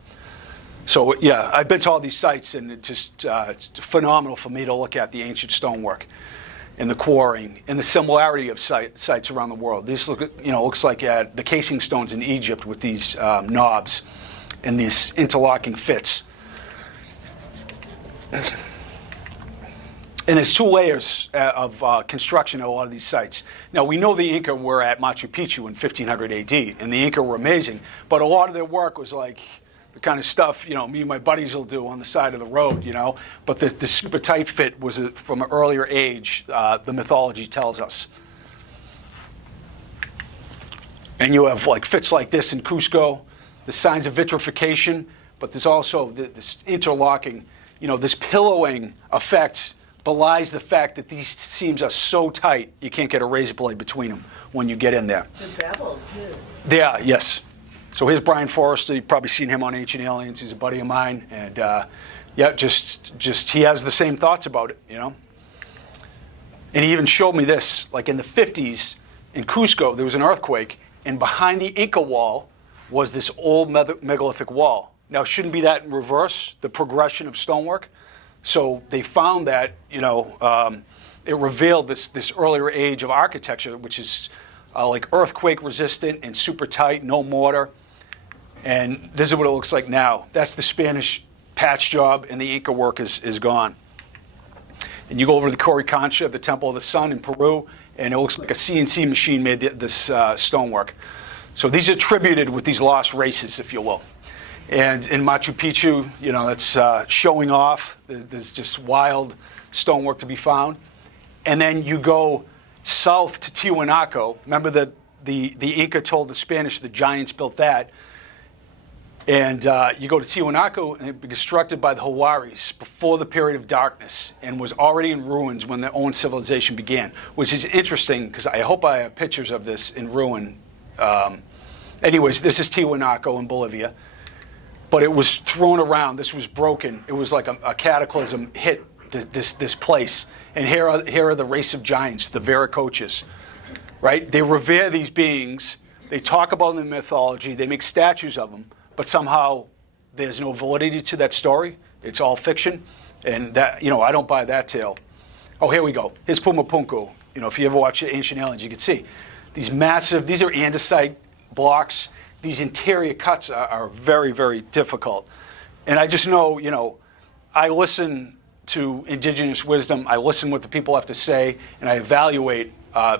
So yeah, I've been to all these sites, and it's phenomenal for me to look at the ancient stonework and the quarrying and the similarity of sites around the world. This looks like the casing stones in Egypt with these knobs and these interlocking fits. And there's two layers of construction at a lot of these sites. Now, we know the Inca were at Machu Picchu in 1500 AD, and the Inca were amazing, but a lot of their work was like the kind of stuff, me and my buddies will do on the side of the road, But the super tight fit was from an earlier age, the mythology tells us. And you have like fits like this in Cusco, the signs of vitrification, but there's also this interlocking, this pillowing effect belies the fact that these seams are so tight you can't get a razor blade between them when you get in there. Good travel, too. Yeah, yes. So here's Brian Forrest. You've probably seen him on Ancient Aliens. He's a buddy of mine, and just he has the same thoughts about it, And he even showed me this, like in the 50s in Cusco, there was an earthquake, and behind the Inca wall was this old megalithic wall. Now, shouldn't be that in reverse, the progression of stonework? So they found that, it revealed this earlier age of architecture, which is like earthquake resistant and super tight, no mortar. And this is what it looks like now. That's the Spanish patch job, and the Inca work is gone. And you go over to the Coricancha, the Temple of the Sun in Peru, and it looks like a CNC machine made this stonework. So these are attributed with these lost races, if you will. And in Machu Picchu, that's showing off. There's just wild stonework to be found. And then you go south to Tiwanaku. Remember that the Inca told the Spanish the giants built that. And you go to Tiwanaku, and it was constructed by the Huaris before the period of darkness and was already in ruins when their own civilization began, which is interesting because I hope I have pictures of this in ruin. Anyways, this is Tiwanaku in Bolivia. But it was thrown around. This was broken. It was like a cataclysm hit this place. And here are the race of giants, the Viracochas, right? They revere these beings. They talk about them in mythology. They make statues of them. But somehow there's no validity to that story. It's all fiction. And that, I don't buy that tale. Oh, here we go. Here's Pumapumku. If you ever watch Ancient Aliens, you can see these are andesite blocks. These interior cuts are very, very difficult. And I just know, I listen to indigenous wisdom. I listen what the people have to say, and I evaluate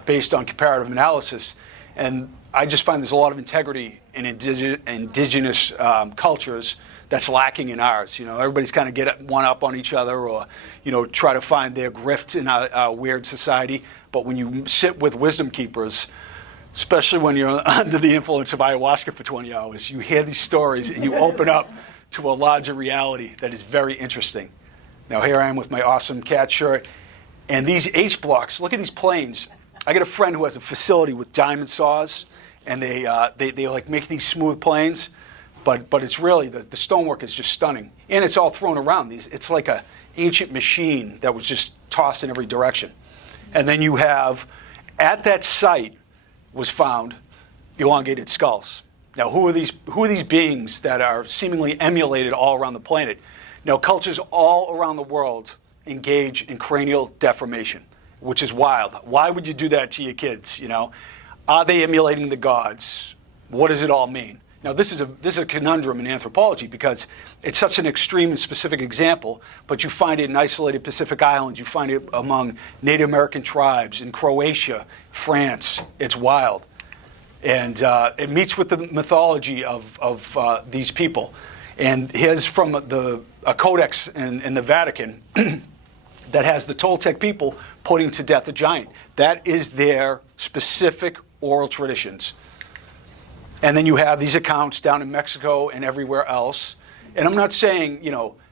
based on comparative analysis. And I just find there's a lot of integrity in indigenous cultures that's lacking in ours. Everybody's kind of get one up on each other, or try to find their grift in our weird society. But when you sit with wisdom keepers, especially when you're under the influence of ayahuasca for 20 hours, you hear these stories and you open up to a larger reality that is very interesting. Now here I am with my awesome cat shirt, and these H blocks. Look at these planes. I got a friend who has a facility with diamond saws, and they like make these smooth planes, but it's really the stonework is just stunning, and it's all thrown around. It's like a ancient machine that was just tossed in every direction. And then you have at that site was found elongated skulls. Now, who are these beings that are seemingly emulated all around the planet? Now, cultures all around the world engage in cranial deformation, which is wild. Why would you do that to your kids? Are they emulating the gods? What does it all mean? Now, this is a conundrum in anthropology because it's such an extreme and specific example, but you find it in isolated Pacific islands. You find it among Native American tribes in Croatia, France. It's wild. And it meets with the mythology of these people. And here's from a codex in the Vatican that has the Toltec people putting to death a giant. That is their specific oral traditions. And then you have these accounts down in Mexico and everywhere else. And I'm not saying,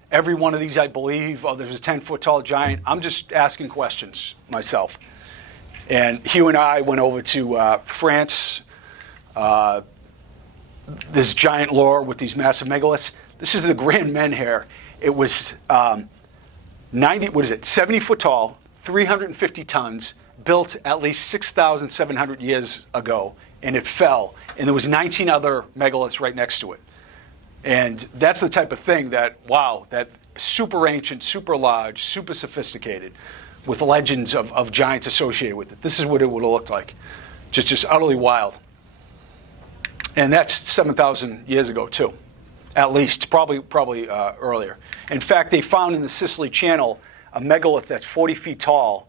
every one of these I believe, there's a 10-foot tall giant. I'm just asking questions myself. And Hugh and I went over to France, this giant lore with these massive megaliths. This is the grand menhir. It was 70 foot tall, 350 tons, built at least 6,700 years ago, and it fell. And there was 19 other megaliths right next to it. And that's the type of thing that, wow, that super ancient, super large, super sophisticated, with legends of giants associated with it. This is what it would have looked like. Just utterly wild. And that's 7,000 years ago, too. At least, probably earlier. In fact, they found in the Sicily Channel a megalith that's 40 feet tall,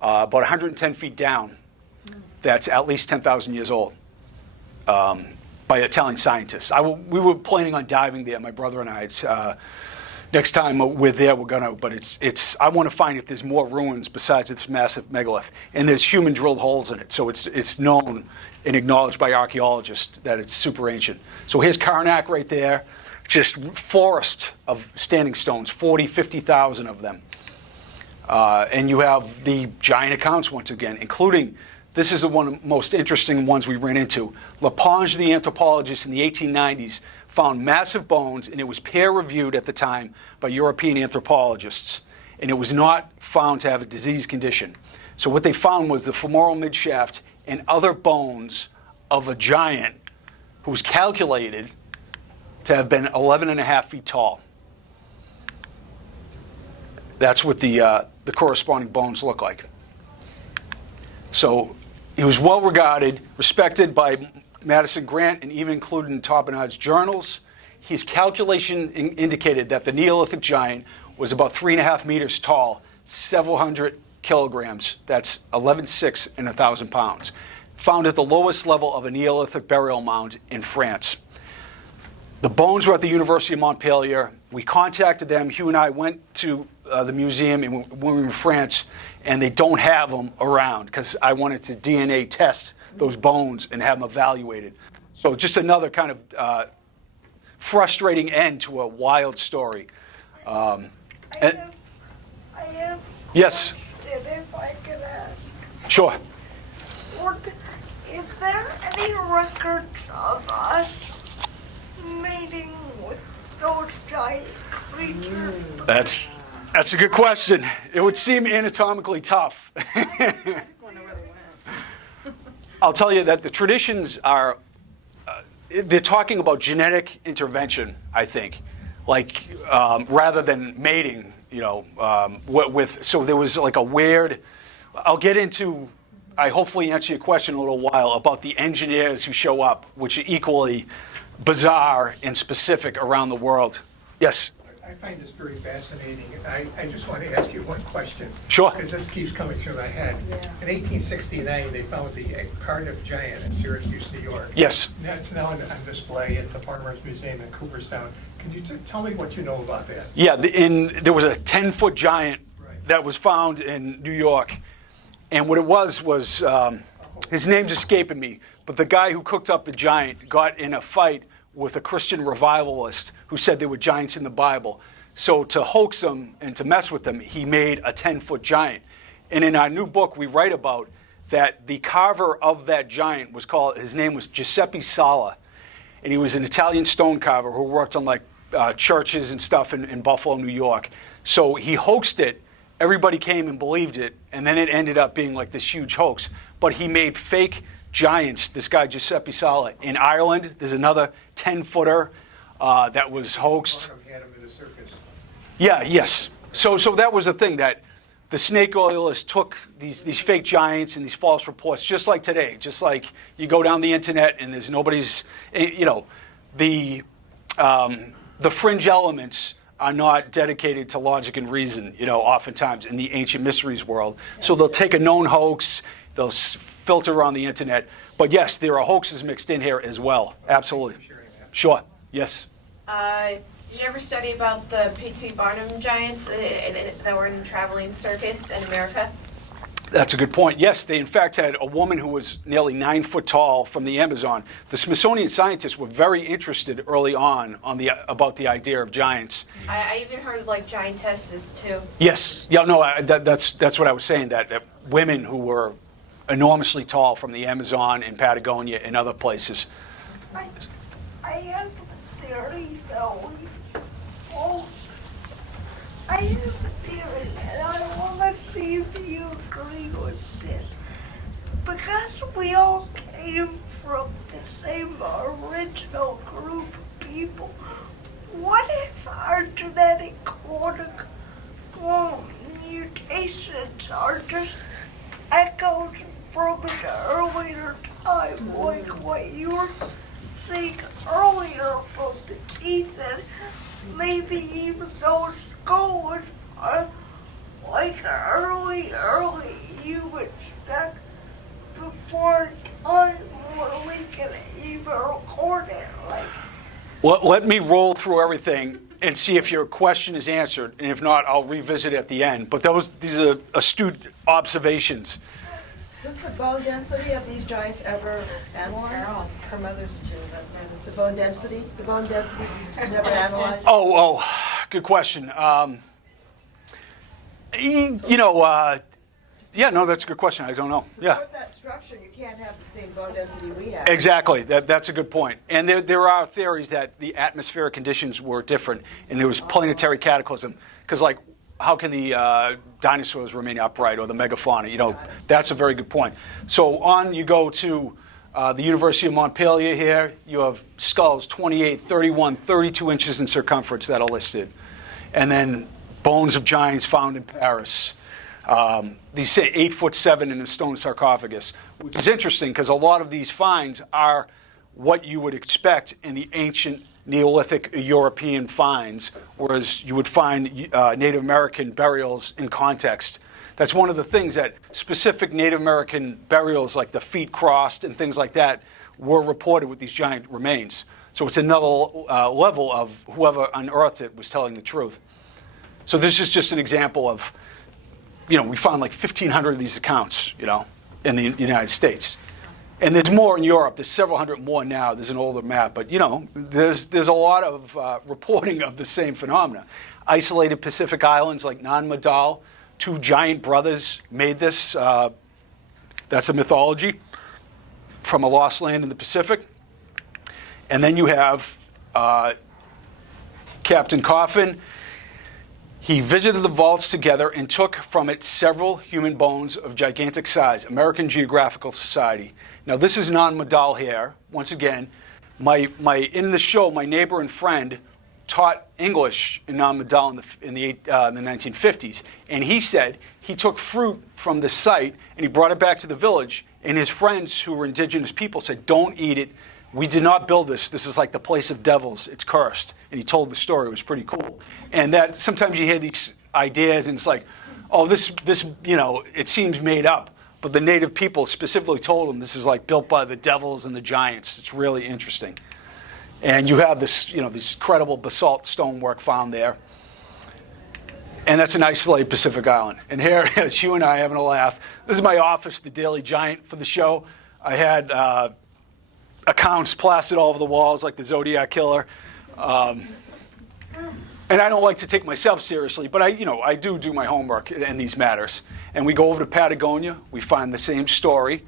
about 110 feet down, that's at least 10,000 years old, by Italian scientists. We were planning on diving there, my brother and I. Next time we're there, we're gonna. But I want to find if there's more ruins besides this massive megalith, and there's human drilled holes in it. So it's known and acknowledged by archaeologists that it's super ancient. So here's Karnak right there, just forest of standing stones, 40, 50,000 of them. And you have the giant accounts once again, including, this is the one of the most interesting ones we ran into. Lepage, the anthropologist in the 1890s, found massive bones, and it was peer-reviewed at the time by European anthropologists, and it was not found to have a disease condition. So what they found was the femoral midshaft and other bones of a giant who was calculated to have been 11 and a half feet tall. That's what the corresponding bones look like. So he was well regarded, respected by Madison Grant, and even included in Topinard's journals. His calculation indicated that the Neolithic giant was about 3.5 meters tall, several hundred kilograms. That's 11.6 in 1,000 pounds. Found at the lowest level of a Neolithic burial mound in France. The bones were at the University of Montpellier. We contacted them. Hugh and I went to the museum when we were in France, and they don't have them around because I wanted to DNA test those bones and have them evaluated. So just another kind of frustrating end to a wild story. I have Yes. if I could ask. Sure. Is there any records of us mating with those giant creatures? That's a good question. It would seem anatomically tough. I'll tell you that the traditions are, they're talking about genetic intervention, I think, like rather than mating, so there was like a weird, I'll get into, I hopefully answer your question in a little while about the engineers who show up, which are equally bizarre and specific around the world. Yes? I find this very fascinating. I just want to ask you one question. Sure. Because this keeps coming through my head. Yeah. In 1869, they found the Cardiff giant in Syracuse, New York. Yes. That's now on display at the Farmers Museum in Cooperstown. Can you tell me what you know about that? Yeah, there was a 10-foot giant that was found in New York. And what it was his name's escaping me, but the guy who cooked up the giant got in a fight with a Christian revivalist who said there were giants in the Bible. So to hoax them and to mess with them, he made a 10-foot giant. And in our new book, we write about that the carver of that giant his name was Giuseppe Sala. And he was an Italian stone carver who worked on churches and stuff in Buffalo, New York. So he hoaxed it. Everybody came and believed it. And then it ended up being like this huge hoax. But he made fake giants, this guy Giuseppe Sala. In Ireland, there's another 10-footer that was hoaxed. Barnum had him in the circus. Yeah, yes. So that was the thing, that the snake oilists took these fake giants and these false reports, just like today. Just like you go down the internet and there's nobody's, the fringe elements are not dedicated to logic and reason, oftentimes in the ancient mysteries world. So they'll take a known hoax, they'll filter on the internet. But yes, there are hoaxes mixed in here as well. Absolutely. Sure. Yes. Did you ever study about the P.T. Barnum giants that were in the traveling circus in America? That's a good point. Yes, they in fact had a woman who was nearly 9 foot tall from the Amazon. The Smithsonian scientists were very interested early on about the idea of giants. I even heard of giantesses too. Yes. Yeah. No. That's what I was saying. That women who were enormously tall from the Amazon and Patagonia and other places. I have a theory though. Oh, I have a theory and I want to see if you agree with it. Because we all came from the same original group of people, what if our genetic mutations are just echoes from an earlier time, like what you were saying earlier from the teeth, and maybe even those skulls are like early human stuff before time where we can even record it. Like, Let me roll through everything and see if your question is answered, and if not, I'll revisit at the end. But these are astute observations. Was the bone density of these giants ever analyzed? Her mother's a Jew, but The bone density? The bone density is never analyzed? Oh, good question. Yeah, no, that's a good question. I don't know. To Yeah. support that structure, you can't have the same bone density we have. Exactly. That's a good point. And there are theories that the atmospheric conditions were different, and there was planetary cataclysm. Because, like, how can the dinosaurs remain upright, or the megafauna? That's a very good point. So on you go to the University of Montpellier here. You have skulls 28, 31, 32 inches in circumference that are listed. And then bones of giants found in Paris. These say 8'7" in a stone sarcophagus, which is interesting because a lot of these finds are what you would expect in the ancient Neolithic European finds, whereas you would find Native American burials in context. That's one of the things that specific Native American burials, like the feet crossed and things like that, were reported with these giant remains. So it's another level of whoever unearthed it was telling the truth. So this is just an example of, we found like 1,500 of these accounts, in the United States. And there's more in Europe. There's several hundred more now. There's an older map. But, there's a lot of reporting of the same phenomena. Isolated Pacific islands like Nan Madol, two giant brothers made this. That's a mythology from a lost land in the Pacific. And then you have Captain Coffin. He visited the vaults together and took from it several human bones of gigantic size. American Geographical Society. Now, this is Nan Madol here. Once again, in the show, my neighbor and friend taught English in Nan Madol in the 1950s. And he said he took fruit from the site and he brought it back to the village. And his friends who were indigenous people said, "Don't eat it. We did not build this. This is like the place of devils. It's cursed." And he told the story. It was pretty cool. And that sometimes you hear these ideas and it's like, oh, this it seems made up. But the native people specifically told them this is like built by the devils and the giants. It's really interesting. And you have this, this incredible basalt stonework found there. And that's an isolated Pacific island. And here, it's you and I having a laugh. This is my office, the Daily Giant, for the show. I had accounts plastered all over the walls like the Zodiac Killer. And I don't like to take myself seriously, but I do my homework in these matters. And we go over to Patagonia. We find the same story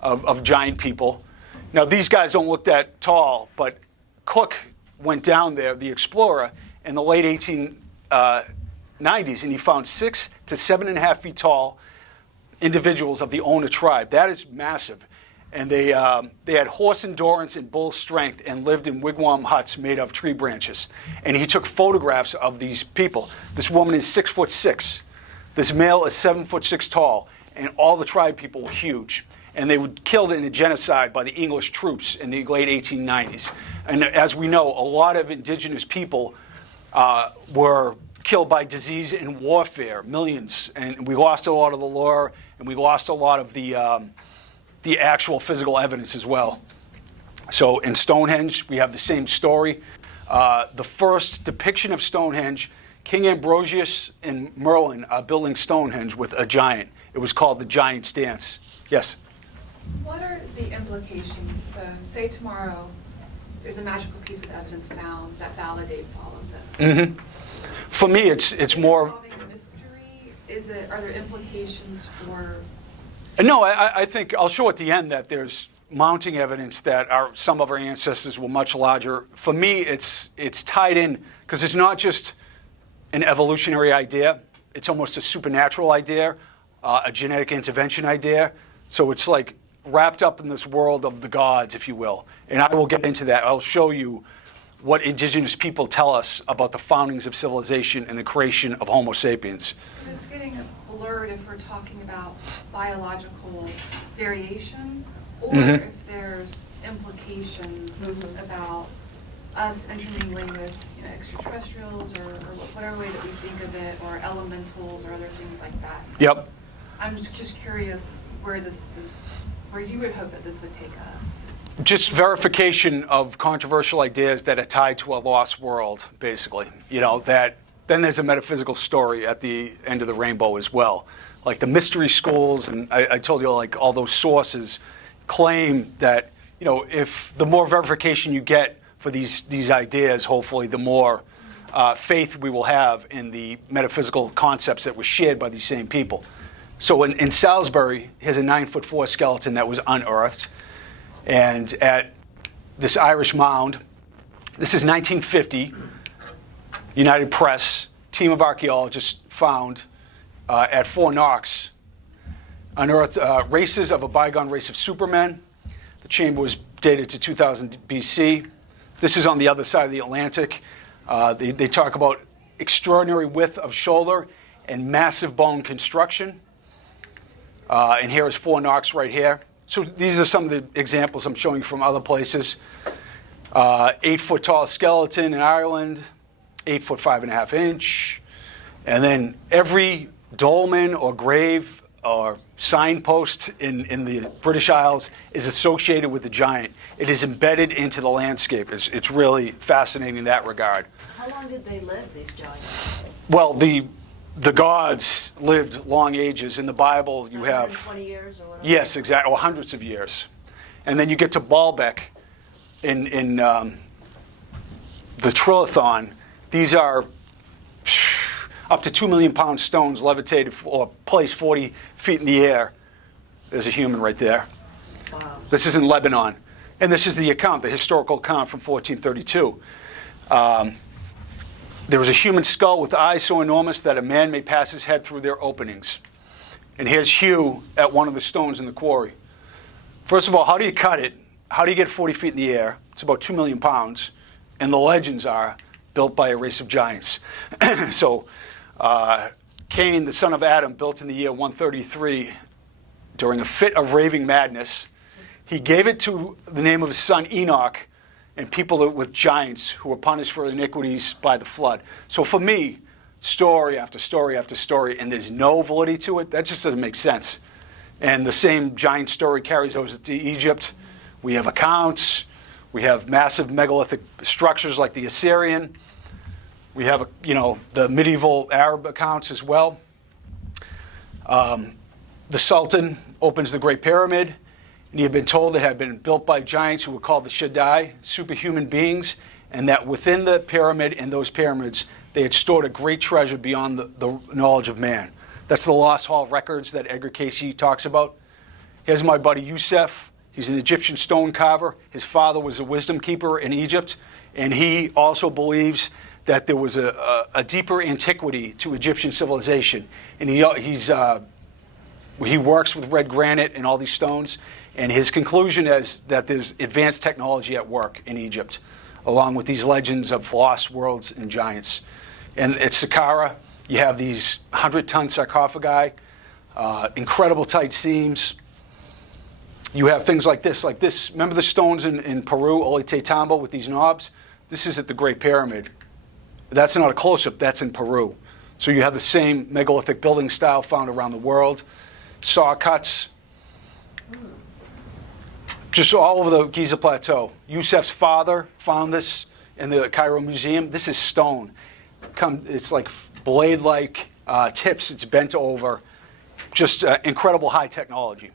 of giant people. Now, these guys don't look that tall, but Cook went down there, the explorer, in the late 1890s, and he found 6 to 7.5 feet tall individuals of the Ona tribe. That is massive. And they had horse endurance and bull strength and lived in wigwam huts made of tree branches. And he took photographs of these people. This woman is 6'6". This male is 7'6" tall. And all the tribe people were huge. And they were killed in a genocide by the English troops in the late 1890s. And as we know, a lot of indigenous people were killed by disease and warfare, millions. And we lost a lot of the lore, and we lost a lot of the actual physical evidence as well. So in Stonehenge, we have the same story. The first depiction of Stonehenge, King Ambrosius and Merlin are building Stonehenge with a giant. It was called the Giant's Dance. Yes? What are the implications? So, say tomorrow there's a magical piece of evidence found that validates all of this. Mm-hmm. For me, it's more. Solving a mystery? Are there implications for No, I think I'll show at the end that there's mounting evidence that some of our ancestors were much larger. For me, it's tied in because it's not just an evolutionary idea. It's almost a supernatural idea, a genetic intervention idea. So it's like wrapped up in this world of the gods, if you will. And I will get into that. I'll show you what indigenous people tell us about the foundings of civilization and the creation of Homo sapiens. It's getting blurred if we're talking about biological variation or if there's implications about us intermingling with extraterrestrials or whatever way that we think of it, or elementals or other things like that. So Yep. I'm just curious where you would hope that this would take us. Just verification of controversial ideas that are tied to a lost world, basically. That then there's a metaphysical story at the end of the rainbow as well. Like the mystery schools, and I told you, like all those sources claim that, if the more verification you get for these ideas, hopefully the more faith we will have in the metaphysical concepts that were shared by these same people. So in Salisbury, here's a 9'4" skeleton that was unearthed. And at this Irish mound, this is 1950, United Press, team of archaeologists found at Fort Knox, unearthed races of a bygone race of supermen. The chamber was dated to 2000 BC. This is on the other side of the Atlantic. They talk about extraordinary width of shoulder and massive bone construction. And here is Fort Knox right here. So these are some of the examples I'm showing from other places. 8-foot tall skeleton in Ireland, 8 foot 5.5 inch. And then every dolmen or grave or signpost in the British Isles is associated with the giant. It is embedded into the landscape. It's really fascinating in that regard. How long did they live, these giants? Well, the gods lived long ages. In the Bible, you have 120 years or whatever? Yes, exactly, or hundreds of years. And then you get to Baalbek in the Trilithon. These are up to 2 million pound stones levitated or placed 40 feet in the air. There's a human right there. Wow. This is in Lebanon. And this is the account, the historical account from 1432. There was a human skull with eyes so enormous that a man may pass his head through their openings. And here's Hugh at one of the stones in the quarry. First of all, how do you cut it? How do you get 40 feet in the air? It's about 2 million pounds. And the legends are built by a race of giants. So Cain, the son of Adam, built in the year 133 during a fit of raving madness. He gave it to the name of his son Enoch, and people with giants who were punished for iniquities by the flood. So for me, story after story after story, and there's no validity to it, that just doesn't make sense. And the same giant story carries over to Egypt. We have accounts. We have massive megalithic structures like the Assyrian. We have, the medieval Arab accounts as well. The Sultan opens the Great Pyramid. And he had been told it had been built by giants who were called the Shaddai, superhuman beings, and that within the pyramid and those pyramids, they had stored a great treasure beyond the knowledge of man. That's the Lost Hall of Records that Edgar Cayce talks about. Here's my buddy Yusef. He's an Egyptian stone carver. His father was a wisdom keeper in Egypt, and he also believes that there was a deeper antiquity to Egyptian civilization. And he works with red granite and all these stones. And his conclusion is that there's advanced technology at work in Egypt, along with these legends of lost worlds and giants. And at Saqqara, you have these 100-ton sarcophagi, incredible tight seams. You have things like this. Remember the stones in Peru, Ollantaytambo, with these knobs? This is at the Great Pyramid. That's not a close-up, that's in Peru. So you have the same megalithic building style found around the world. Saw cuts. Just all over the Giza Plateau. Yusef's father found this in the Cairo Museum. This is stone. It's like blade-like tips. It's bent over. Just incredible high technology.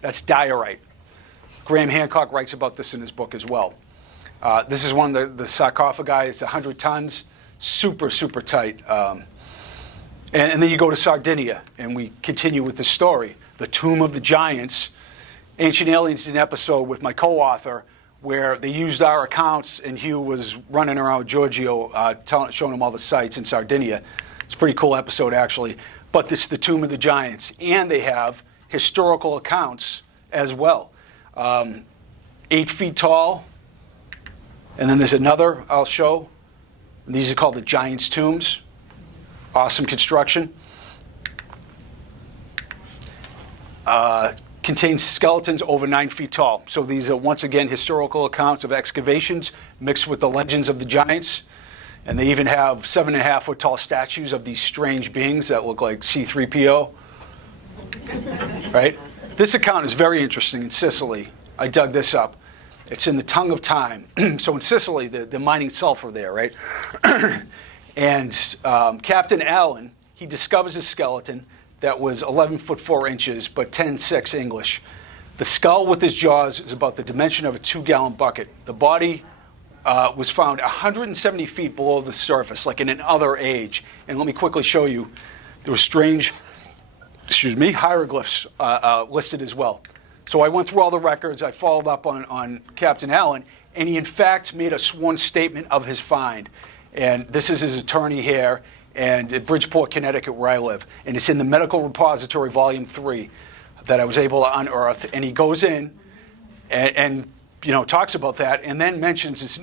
That's diorite. Graham Hancock writes about this in his book as well. This is one of the sarcophagi. It's 100 tons. Super, super tight. And then you go to Sardinia, and we continue with the story. The Tomb of the Giants. Ancient Aliens did an episode with my co-author where they used our accounts, and Hugh was running around with Giorgio showing him all the sites in Sardinia. It's a pretty cool episode, actually. But this is the Tomb of the Giants. And they have historical accounts as well. 8 feet tall. And then there's another I'll show. These are called the Giants' Tombs. Awesome construction. Contains skeletons over 9 feet tall. So these are, once again, historical accounts of excavations mixed with the legends of the giants. And they even have 7.5 foot tall statues of these strange beings that look like C-3PO. Right? This account is very interesting in Sicily. I dug this up. It's in the Tongue of Time. So in Sicily, they're mining sulfur there, right? And Captain Allen, he discovers a skeleton that was 11 foot 4 inches, but 10.6 English. The skull with his jaws is about the dimension of a 2-gallon bucket. The body was found 170 feet below the surface, like in an other age. And let me quickly show you, there were strange, hieroglyphs listed as well. So I went through all the records, I followed up on Captain Allen, and he in fact made a sworn statement of his find. And this is his attorney here, and at Bridgeport, Connecticut, where I live. And it's in the Medical Repository, Volume 3, that I was able to unearth. And he goes in and talks about that, and then mentions it's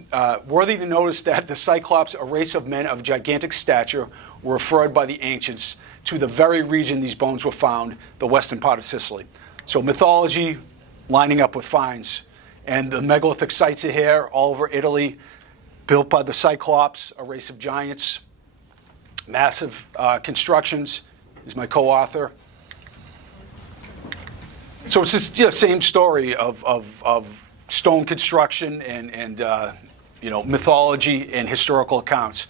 worthy to notice that the Cyclops, a race of men of gigantic stature, were referred by the ancients to the very region these bones were found, the western part of Sicily. So mythology lining up with finds. And the megalithic sites are here, all over Italy, built by the Cyclops, a race of giants. Massive constructions. Is my co-author. So it's this same story of stone construction and mythology and historical accounts.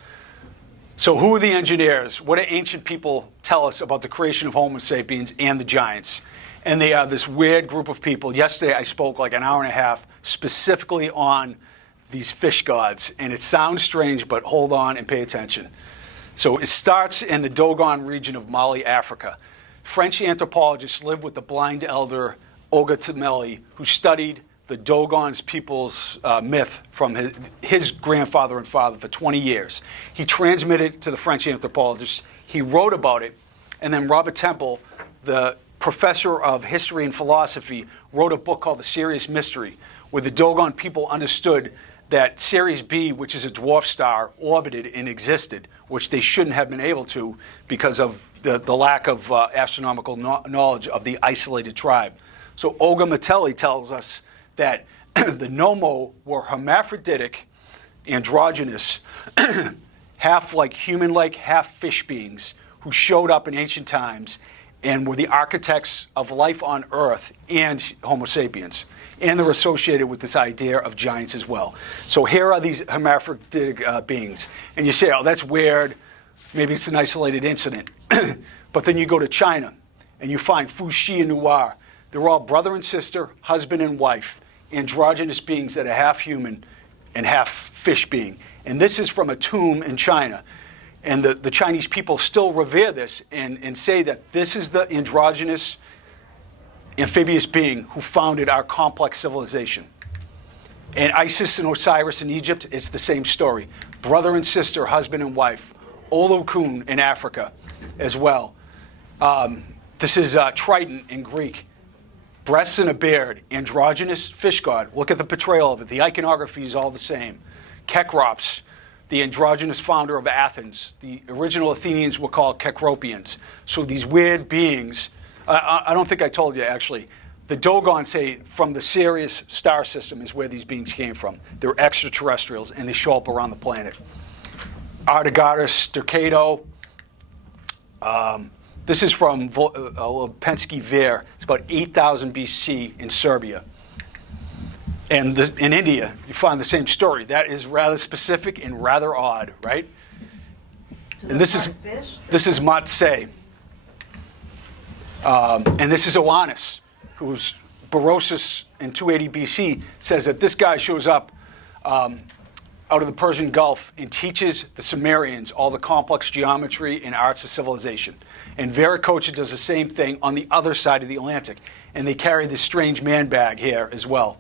So who are the engineers? What do ancient people tell us about the creation of Homo sapiens and the giants? And they are this weird group of people. Yesterday I spoke like an hour and a half specifically on these fish gods. And it sounds strange, but hold on and pay attention. So it starts in the Dogon region of Mali, Africa. French anthropologists lived with the blind elder Olga Temelli, who studied the Dogon's people's myth from his grandfather and father for 20 years. He transmitted it to the French anthropologists. He wrote about it. And then Robert Temple, the professor of history and philosophy, wrote a book called The Serious Mystery, where the Dogon people understood that Sirius B, which is a dwarf star, orbited and existed, which they shouldn't have been able to because of the lack of astronomical knowledge of the isolated tribe. So Olga Metelli tells us that the Nomo were hermaphroditic, androgynous, half like human-like, half fish beings who showed up in ancient times and were the architects of life on Earth and Homo sapiens. And they're associated with this idea of giants as well. So here are these hermaphroditic beings. And you say, oh, that's weird. Maybe it's an isolated incident. But then you go to China, and you find Fuxi and Nuar. They're all brother and sister, husband and wife, androgynous beings that are half human and half fish being. And this is from a tomb in China. And the Chinese people still revere this and say that this is the androgynous amphibious being who founded our complex civilization. And Isis and Osiris in Egypt, it's the same story. Brother and sister, husband and wife. Olokun in Africa as well. This is Triton in Greek. Breasts and a beard, androgynous fish god. Look at the portrayal of it. The iconography is all the same. Kekrops, the androgynous founder of Athens. The original Athenians were called Kekropians. So these weird beings, I don't think I told you actually, the Dogon say from the Sirius star system is where these beings came from. They're extraterrestrials and they show up around the planet. Artigaris, Dercato. This is from Lipensky Vieira. It's about 8,000 BC in Serbia. And in India, you find the same story. That is rather specific and rather odd, right? And this is Matse. And this is Oannes, who's Berosus in 280 BC, says that this guy shows up out of the Persian Gulf and teaches the Sumerians all the complex geometry and arts of civilization. And Vieira does the same thing on the other side of the Atlantic. And they carry this strange man bag here as well.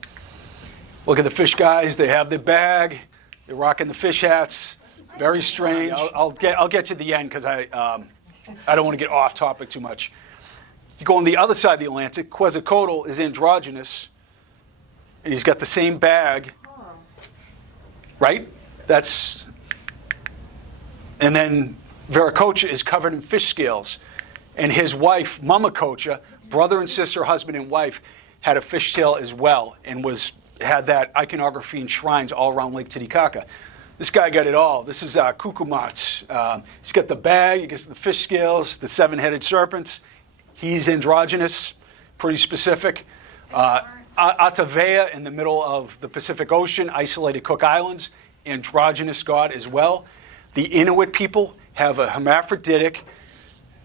Look at the fish guys. They have their bag. They're rocking the fish hats. Very strange. I'll get to the end because I don't want to get off topic too much. You go on the other side of the Atlantic. Quetzalcoatl is androgynous. And he's got the same bag. Right? And then Vieira is covered in fish scales. And his wife, Mama Kocha, brother and sister, husband and wife, had a fish tail as well and had that iconography and shrines all around Lake Titicaca. This guy got it all. This is Kukumats. He's got the bag, he gets the fish scales, the seven-headed serpents. He's androgynous, pretty specific. Atavea in the middle of the Pacific Ocean, isolated Cook Islands, androgynous god as well. The Inuit people have a hermaphroditic,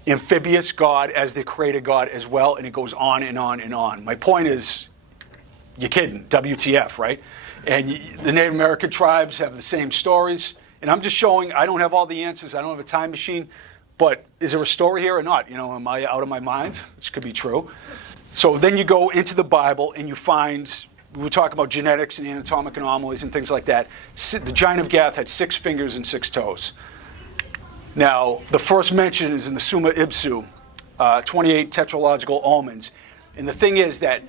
amphibious god as the creator god as well, and it goes on and on and on. My point is, you're kidding, WTF, right? And the Native American tribes have the same stories. And I'm just showing, I don't have all the answers. I don't have a time machine. But is there a story here or not? Am I out of my mind? Which could be true. So then you go into the Bible and you find, we were talking about genetics and anatomic anomalies and things like that. The giant of Gath had 6 fingers and 6 toes. Now, the first mention is in the Summa Ipsu, 28 tetralogical omens. And the thing is that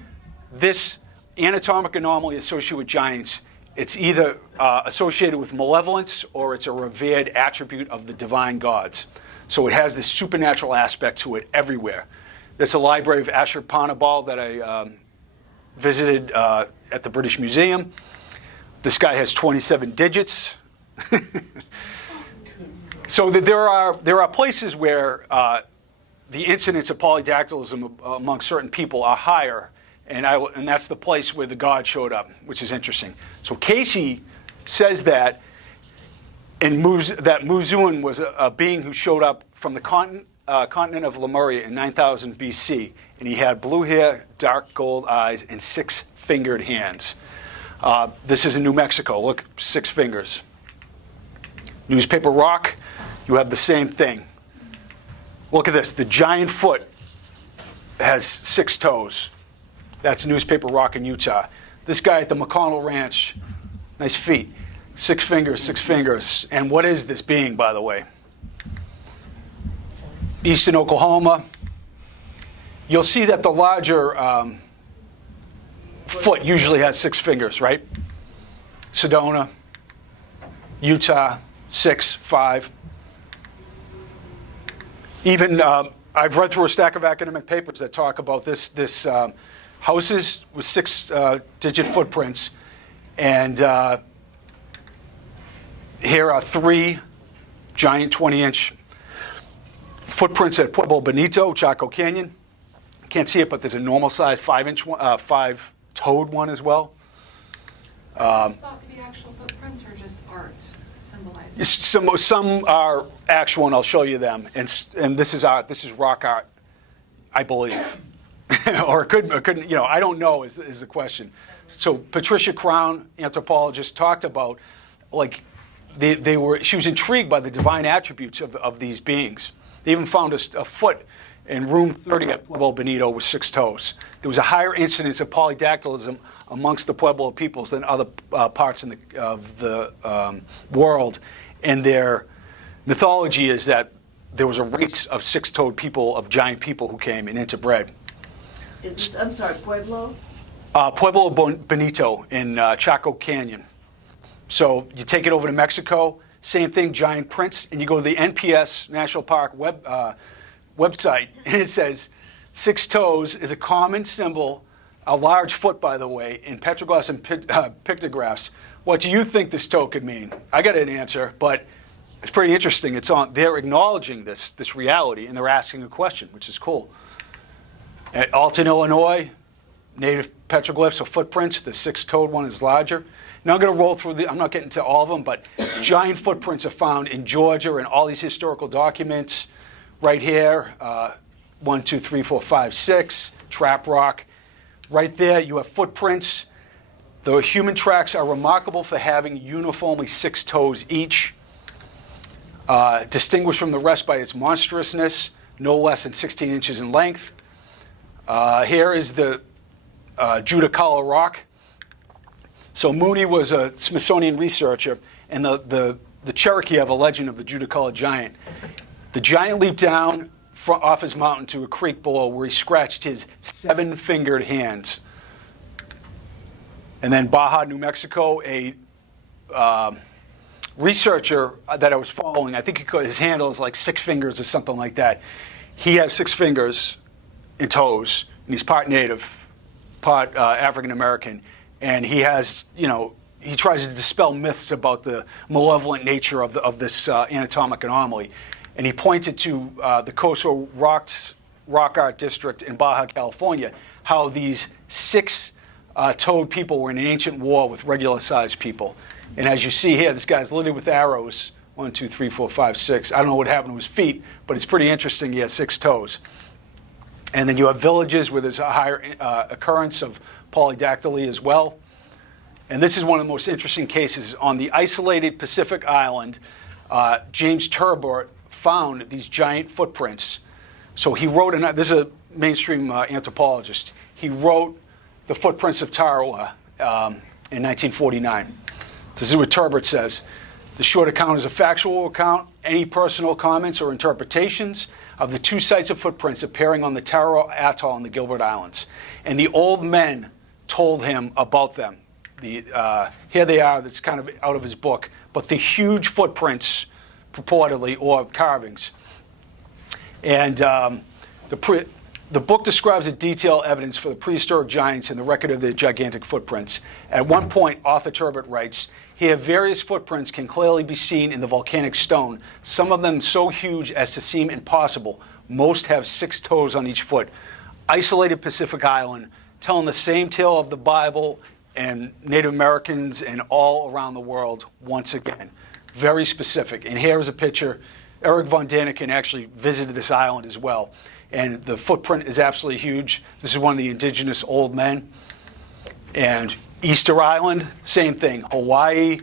this anatomic anomaly associated with giants, it's either associated with malevolence or it's a revered attribute of the divine gods. So it has this supernatural aspect to it everywhere. There's a library of Ashurbanipal that I visited at the British Museum. This guy has 27 digits. So that there are places where the incidence of polydactylism among certain people are higher, and that's the place where the god showed up, which is interesting. So Cayce says that, that Muzuan was a being who showed up from the continent of Lemuria in 9000 BC, and he had blue hair, dark gold eyes, and 6-fingered hands. This is in New Mexico. Look, 6 fingers. Newspaper rock, you have the same thing. Look at this. The giant foot has 6 toes. That's newspaper rock in Utah. This guy at the McConnell Ranch, nice feet. 6 fingers, 6 fingers. And what is this being, by the way? Eastern Oklahoma. You'll see that the larger foot usually has 6 fingers, right? Sedona, Utah, 6, 5. Even I've read through a stack of academic papers that talk about this houses with 6-digit footprints, and here are 3 giant 20-inch footprints at Pueblo Bonito, Chaco Canyon. Can't see it, but there's a normal size 5-inch, 5-toed one as well. Are those thought to be actual footprints or just art symbolizing? Some are actual, and I'll show you them. And this is art. This is rock art, I believe, or it couldn't. I don't know. Is the question. So Patricia Crown, anthropologist, talked about she was intrigued by the divine attributes of these beings. They even found a foot in room 30 at Pueblo Bonito with 6 toes. There was a higher incidence of polydactylism amongst the Pueblo peoples than other parts of the world. And their mythology is that there was a race of 6-toed people, of giant people who came and interbred. I'm sorry, Pueblo? Pueblo Bonito in Chaco Canyon. So you take it over to Mexico, same thing, giant prints, and you go to the NPS National Park website, and it says 6 toes is a common symbol, a large foot, by the way, in petroglyphs and pictographs. What do you think this toe could mean? I got an answer, but it's pretty interesting. They're acknowledging this reality, and they're asking a question, which is cool. At Alton, Illinois, native petroglyphs or footprints. The 6-toed one is larger. Now I'm going to roll through I'm not getting to all of them, but giant footprints are found in Georgia and all these historical documents. Right here, 1, 2, 3, 4, 5, 6, trap rock. Right there, you have footprints. The human tracks are remarkable for having uniformly 6 toes each, distinguished from the rest by its monstrousness, no less than 16 inches in length. Here is the Judicaula rock. So Mooney was a Smithsonian researcher, and the Cherokee have a legend of the Judicaula giant. The giant leaped down off his mountain to a creek below where he scratched his 7-fingered hands. And then Baja, New Mexico, a researcher that I was following, I think his handle is like 6 fingers or something like that. He has 6 fingers and toes, and he's part native, part African American, and he has, he tries to dispel myths about the malevolent nature of this anatomic anomaly. And he pointed to the Coso Rock Art District in Baja, California, how these 6-toed people were in an ancient war with regular-sized people. And as you see here, this guy's littered with arrows. 1, 2, 3, 4, 5, 6. I don't know what happened to his feet, but it's pretty interesting. He has 6 toes. And then you have villages where there's a higher occurrence of polydactyly as well. And this is one of the most interesting cases. On the isolated Pacific island, James Turbot found these giant footprints. So he wrote, this is a mainstream anthropologist, he wrote The Footprints of Tarawa in 1949. This is what Turbot says. The short account is a factual account. Any personal comments or interpretations of the 2 sites of footprints appearing on the Tarawa Atoll in the Gilbert Islands. And the old men told him about them. Here they are, that's kind of out of his book, but the huge footprints, purportedly, or carvings. And the book describes the detailed evidence for the prehistoric giants and the record of their gigantic footprints. At one point, author Turbot writes, here various footprints can clearly be seen in the volcanic stone, some of them so huge as to seem impossible. Most have 6 toes on each foot. Isolated Pacific island, telling the same tale of the Bible and Native Americans and all around the world once again. Very specific. And here is a picture. Eric von Daniken actually visited this island as well. And the footprint is absolutely huge. This is one of the indigenous old men. And Easter Island, same thing. Hawaii,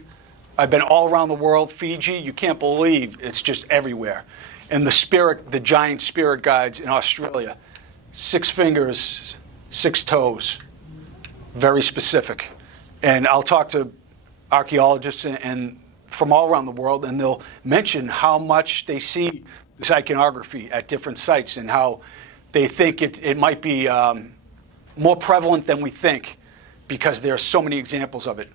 I've been all around the world. Fiji, you can't believe it's just everywhere. And the giant spirit guides in Australia, 6 fingers, 6 toes. Very specific. And I'll talk to archaeologists and from all around the world, and they'll mention how much they see this iconography at different sites and how they think it might be more prevalent than we think because there are so many examples of it.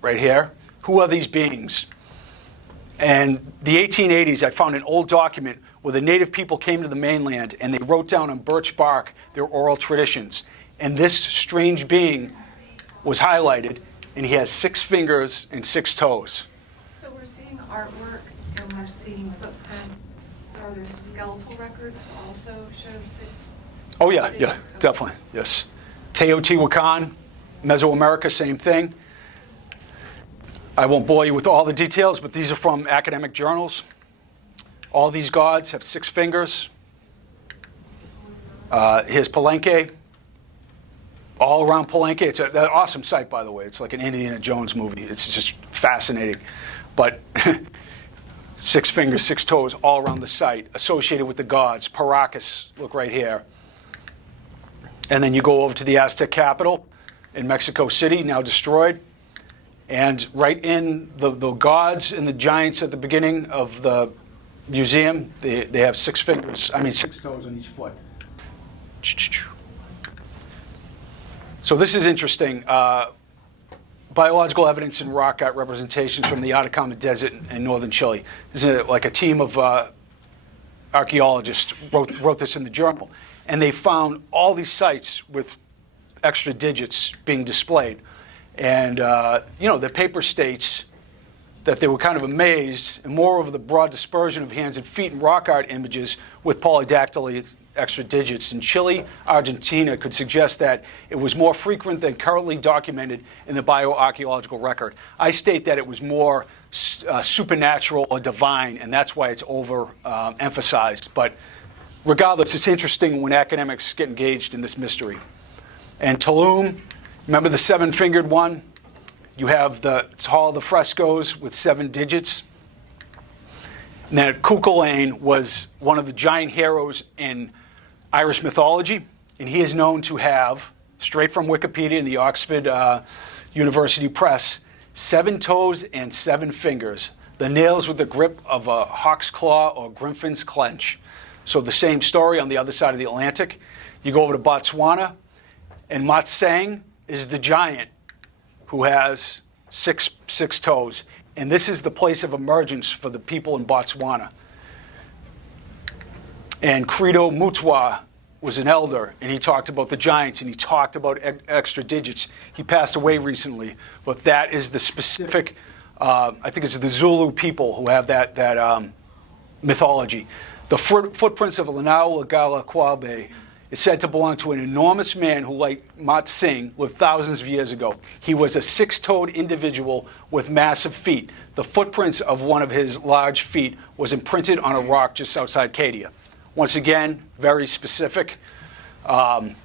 Right here. Who are these beings? And the 1880s, I found an old document where the native people came to the mainland and they wrote down on birch bark their oral traditions. And this strange being was highlighted, and he has 6 fingers and 6 toes. So we're seeing artwork and we're seeing footprints. Are there skeletal records to also show 6? Oh, yeah, definitely, yes. Teotihuacan, Mesoamerica, same thing. I won't bore you with all the details, but these are from academic journals. All these gods have 6 fingers. Here's Palenque. All around Palenque. It's an awesome site, by the way. It's like an Indiana Jones movie. It's just fascinating. But 6 fingers, 6 toes all around the site, associated with the gods. Paracas, look right here. And then you go over to the Aztec capital in Mexico City, now destroyed. And right in the gods and the giants at the beginning of the museum, they have 6 toes on each foot. So this is interesting. Biological evidence in rock art representations from the Atacama Desert in northern Chile. This is like a team of archaeologists wrote this in the journal. And they found all these sites with extra digits being displayed. And, the paper states that they were kind of amazed, and moreover, the broad dispersion of hands and feet in rock art images with polydactyly extra digits in Chile, Argentina could suggest that it was more frequent than currently documented in the bioarchaeological record. I state that it was more supernatural or divine, and that's why it's emphasized. But regardless, it's interesting when academics get engaged in this mystery. And Tulum, remember the 7-fingered one? You have the Hall of the Frescoes with 7 digits. Now, Cuchulainn was one of the giant heroes in Irish mythology, and he is known to have, straight from Wikipedia and the Oxford University Press, 7 toes and 7 fingers. The nails with the grip of a hawk's claw or griffin's clench. So the same story on the other side of the Atlantic. You go over to Botswana, and Matsang is the giant who has six toes. And this is the place of emergence for the people in Botswana. And Credo Mutwa was an elder, and he talked about the giants, and he talked about extra digits. He passed away recently, but that is the specific, I think it's the Zulu people who have that mythology. The footprints of Lanao Lagala Kwabe is said to belong to an enormous man who, like Mat Singh, lived thousands of years ago. He was a 6-toed individual with massive feet. The footprints of one of his large feet was imprinted on a rock just outside Cadia. Once again, very specific. And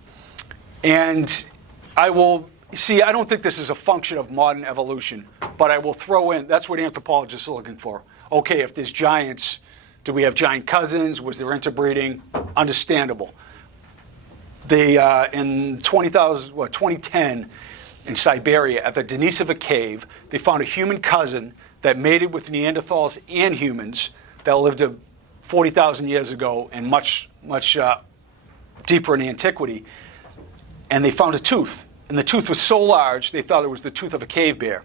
I will, see, I don't think this is a function of modern evolution, but I will throw in, that's what anthropologists are looking for. Okay, if there's giants, do we have giant cousins? Was there interbreeding? Understandable. They, in 2010, in Siberia, at the Denisova cave, they found a human cousin that mated with Neanderthals and humans that lived 40,000 years ago and much deeper in antiquity. And they found a tooth. And the tooth was so large, they thought it was the tooth of a cave bear.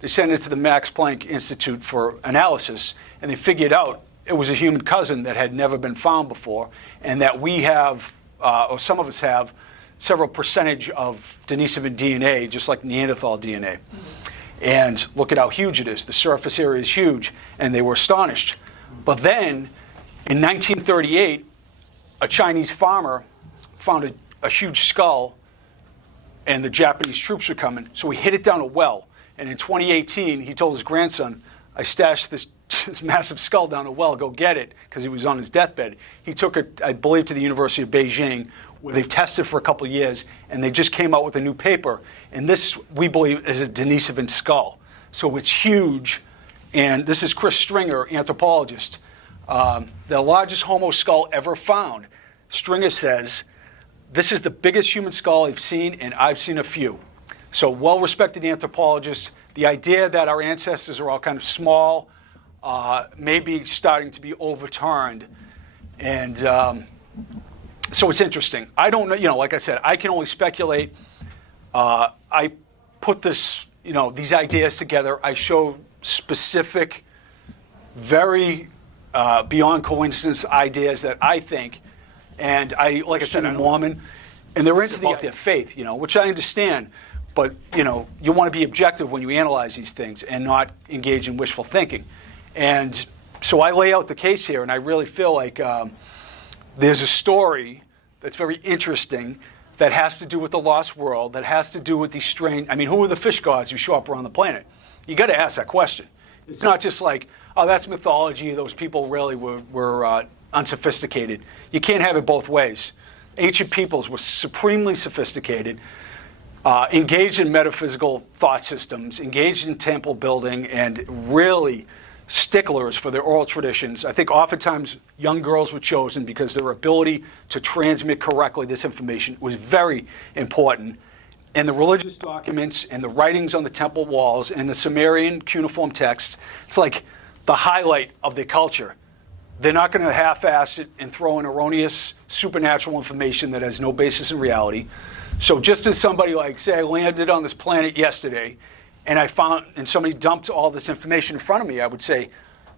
They sent it to the Max Planck Institute for analysis, and they figured out it was a human cousin that had never been found before, and that we have, or some of us have, several percentage of Denisovan DNA, just like Neanderthal DNA. And look at how huge it is. The surface area is huge, and they were astonished. But then, in 1938, a Chinese farmer found a huge skull, and the Japanese troops were coming, so he hid it down a well. And in 2018, he told his grandson, I stashed this massive skull down a well, go get it, because he was on his deathbed. He took it, I believe, to the University of Beijing, where they've tested for a couple of years, and they just came out with a new paper. And this, we believe, is a Denisovan skull. So it's huge, and this is Chris Stringer, anthropologist. The largest Homo skull ever found. Stringer says, this is the biggest human skull I've seen, and I've seen a few. So well-respected anthropologist. The idea that our ancestors are all kind of small may be starting to be overturned. And so it's interesting. I don't know, like I said, I can only speculate. I put this, these ideas together. I show specific, very beyond coincidence ideas that I think, and like I said, I'm Mormon, and they're into their faith, which I understand. But, you want to be objective when you analyze these things and not engage in wishful thinking. And so I lay out the case here, and I really feel like there's a story that's very interesting that has to do with the lost world, that has to do with these strange, who are the fish gods who show up around the planet? You got to ask that question. It's not just like, oh, that's mythology, those people really were unsophisticated. You can't have it both ways. Ancient peoples were supremely sophisticated, engaged in metaphysical thought systems, engaged in temple building, and really sticklers for their oral traditions. I think oftentimes young girls were chosen because their ability to transmit correctly this information was very important. And the religious documents and the writings on the temple walls and the Sumerian cuneiform texts, it's like the highlight of their culture. They're not going to half-ass it and throw in erroneous supernatural information that has no basis in reality. So just as somebody say I landed on this planet yesterday and somebody dumped all this information in front of me, I would say,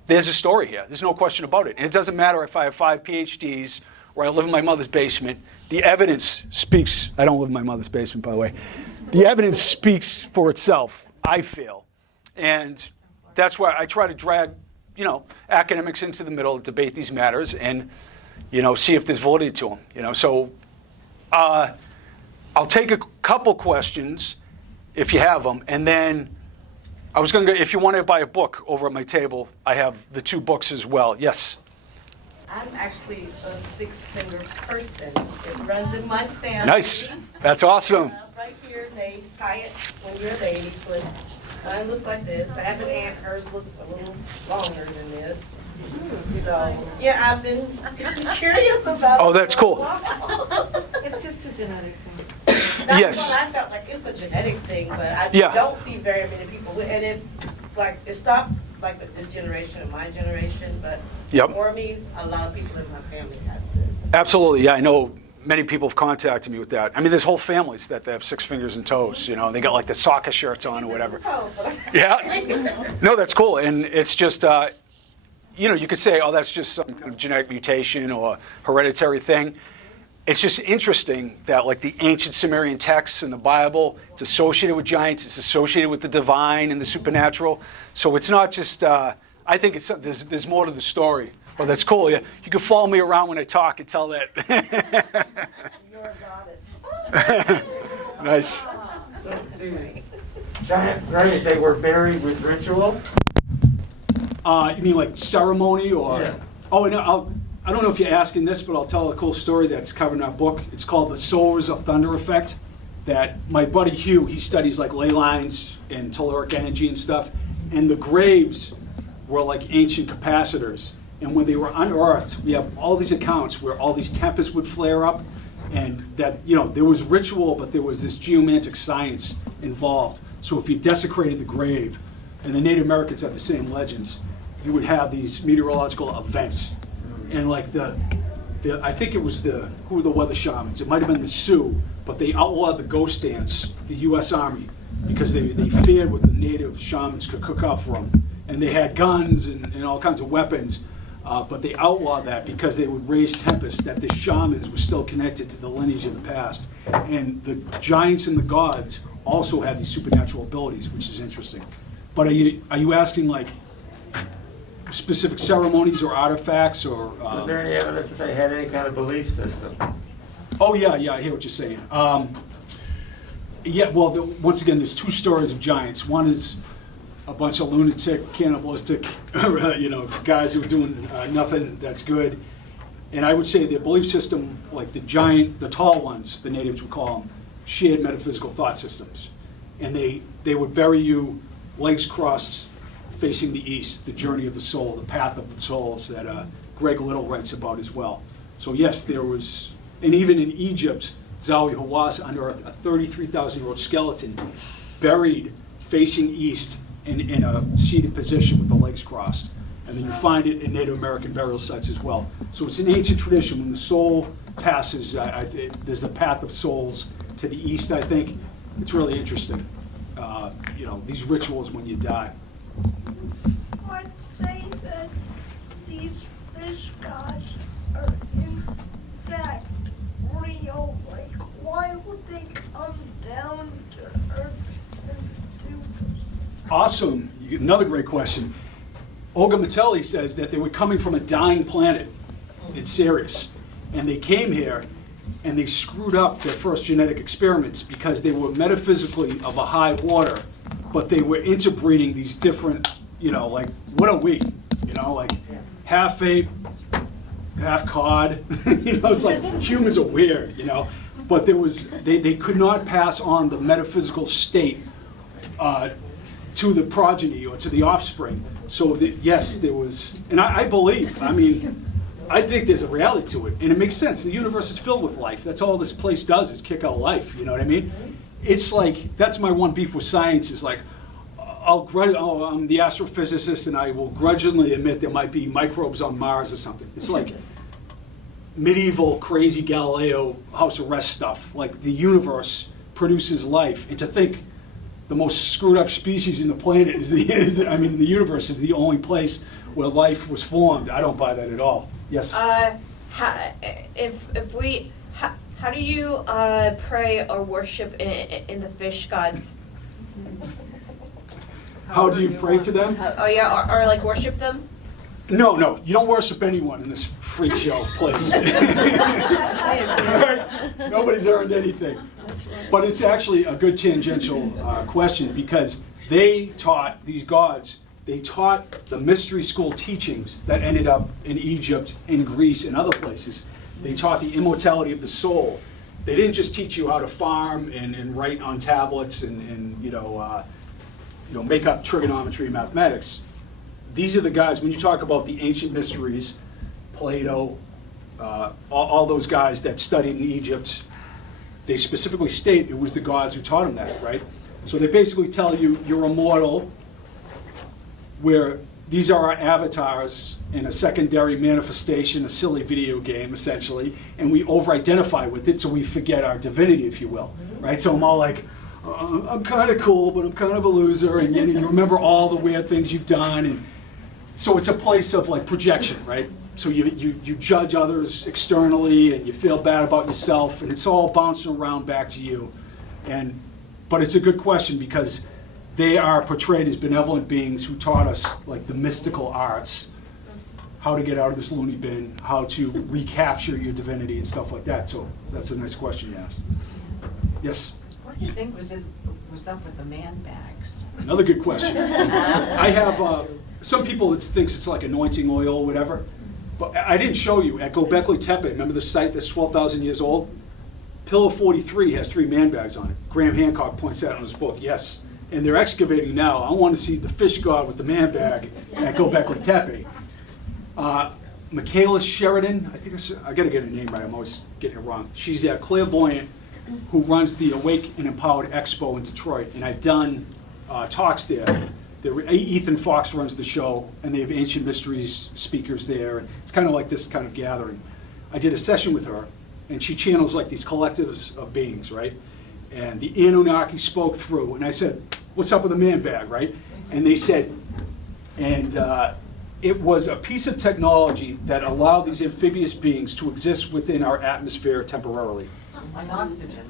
there's a story here. There's no question about it. And it doesn't matter if I have 5 PhDs or I live in my mother's basement. The evidence speaks. I don't live in my mother's basement, by the way. The evidence speaks for itself, I feel. And that's why I try to drag, academics into the middle, debate these matters, and, see if there's validity to them. So I'll take a couple questions if you have them, and then I was going to go, if you want to buy a book over at my table, I have the 2 books as well. Yes? I'm actually a 6-finger person. It runs in my family. Nice. That's awesome. Right here, they tie it when you're a baby, so it Mine looks like this. I have an aunt, hers looks a little longer than this. So, yeah, I've been curious about it. Oh, that's cool. It's just a genetic thing. That's Yes. what I felt like. It's a genetic thing, but I Yeah. don't see very many people with, and it stopped like with this generation and my generation, but Yep. for me, a lot of people in my family have this. Absolutely, yeah. I know many people have contacted me with that. I mean, there's whole families that they have 6 fingers and toes. You know, they got like the soccer shirts on or whatever. Yeah. No, that's cool, and it's just, you know, you could say, oh, that's just some kind of genetic mutation or hereditary thing. It's just interesting that, like, the ancient Sumerian texts in the Bible, it's associated with giants, it's associated with the divine and the supernatural. So it's not just, I think it's there's more to the story. Oh, that's cool. Yeah, you can follow me around when I talk and tell that. You're a goddess. Nice. So these giant graves, they were buried with ritual? You mean like ceremony or? Yeah. Oh, and I don't know if you're asking this, but I'll tell a cool story that's covered in our book. It's called the Sowers of Thunder Effect. That my buddy Hugh, he studies like ley lines and telluric energy and stuff. And the graves were like ancient capacitors. And when they were unearthed, we have all these accounts where all these tempests would flare up, and that, you know, there was ritual, but there was this geomantic science involved. So if you desecrated the grave, and the Native Americans have the same legends, you would have these meteorological events. And like I think it was who were the weather shamans? It might have been the Sioux, but they outlawed the ghost dance, the U.S. Army, because they feared what the Native shamans could cook up for them. And they had guns and all kinds of weapons, but they outlawed that because they would raise tempests, that the shamans were still connected to the lineage of the past. And the giants and the gods also had these supernatural abilities, which is interesting. But are you asking like specific ceremonies or artifacts or? Was there any evidence that they had any kind of belief system? Oh yeah, I hear what you're saying. Yeah, well, once again, there's 2 stories of giants. One is a bunch of lunatic, cannibalistic, you know, guys who are doing nothing that's good. And I would say their belief system, like the tall ones, the natives would call them, shared metaphysical thought systems. And they would bury you legs crossed, facing the east, the journey of the soul, the path of the souls that Greg Little writes about as well. So yes, there was, and even in Egypt, Zawi Hawass unearthed a 33,000-year-old skeleton buried facing east in a seated position with the legs crossed. And then you find it in Native American burial sites as well. So it's an ancient tradition. When the soul passes, there's the path of souls to the east, I think. It's really interesting. You know, these rituals when you die. Let's say that these fish gods are in fact real. Like, why would they come down to Earth and do this? Awesome. Another great question. Olga Matelli says that they were coming from a dying planet in Sirius. And they came here and they screwed up their first genetic experiments because they were metaphysically of a high order, but they were interbreeding these different, you know, like, what are we? You know, like half ape, half cod. You know, it's like humans are weird, you know. But they could not pass on the metaphysical state to the progeny or to the offspring. So yes, there was, and I believe, I mean, I think there's a reality to it, and it makes sense. The universe is filled with life. That's all this place does is kick out life, you know what I mean? It's like, that's my one beef with science is like, I'm the astrophysicist and I will grudgingly admit there might be microbes on Mars or something. It's like medieval crazy Galileo house arrest stuff. Like the universe produces life, and to think the most screwed up species in the planet the universe is the only place where life was formed. I don't buy that at all. Yes? How do you pray or worship in the fish gods? How do you pray to them? Oh yeah, or like worship them? No, you don't worship anyone in this freak show place. Right? Nobody's earned anything. But it's actually a good tangential question because they taught, these gods, they taught the mystery school teachings that ended up in Egypt, in Greece, and other places. They taught the immortality of the soul. They didn't just teach you how to farm and write on tablets and make up trigonometry and mathematics. These are the guys, when you talk about the ancient mysteries, Plato, all those guys that studied in Egypt, they specifically state it was the gods who taught them that, right? So they basically tell you you're immortal, where these are our avatars in a secondary manifestation, a silly video game, essentially, and we over-identify with it, so we forget our divinity, if you will, right? So I'm all like, I'm kind of cool, but I'm kind of a loser, and you remember all the weird things you've done, and so it's a place of like projection, right? So you judge others externally, and you feel bad about yourself, and it's all bouncing around back to you. But it's a good question, because they are portrayed as benevolent beings who taught us like the mystical arts, how to get out of this loony bin, how to recapture your divinity and stuff like that. So that's a nice question you asked. Yes? What do you think was up with the man bags? Another good question. I have some people that thinks it's like anointing oil or whatever, but I didn't show you at Göbekli Tepe. Remember the site that's 12,000 years old? Pillar 43 has 3 man bags on it. Graham Hancock points that out in his book. Yes. And they're excavating now. I want to see the fish god with the man bag at Göbekli Tepe. Michaela Sheridan, I got to get her name right. I'm always getting it wrong. She's a clairvoyant who runs the Awake and Empowered Expo in Detroit, and I've done talks there. Ethan Fox runs the show, and they have ancient mysteries speakers there. It's kind of like this kind of gathering. I did a session with her, and she channels like these collectives of beings, right? And the Anunnaki spoke through, and I said, "What's up with the man bag, right?" And they said, it was a piece of technology that allowed these amphibious beings to exist within our atmosphere temporarily. Like oxygen.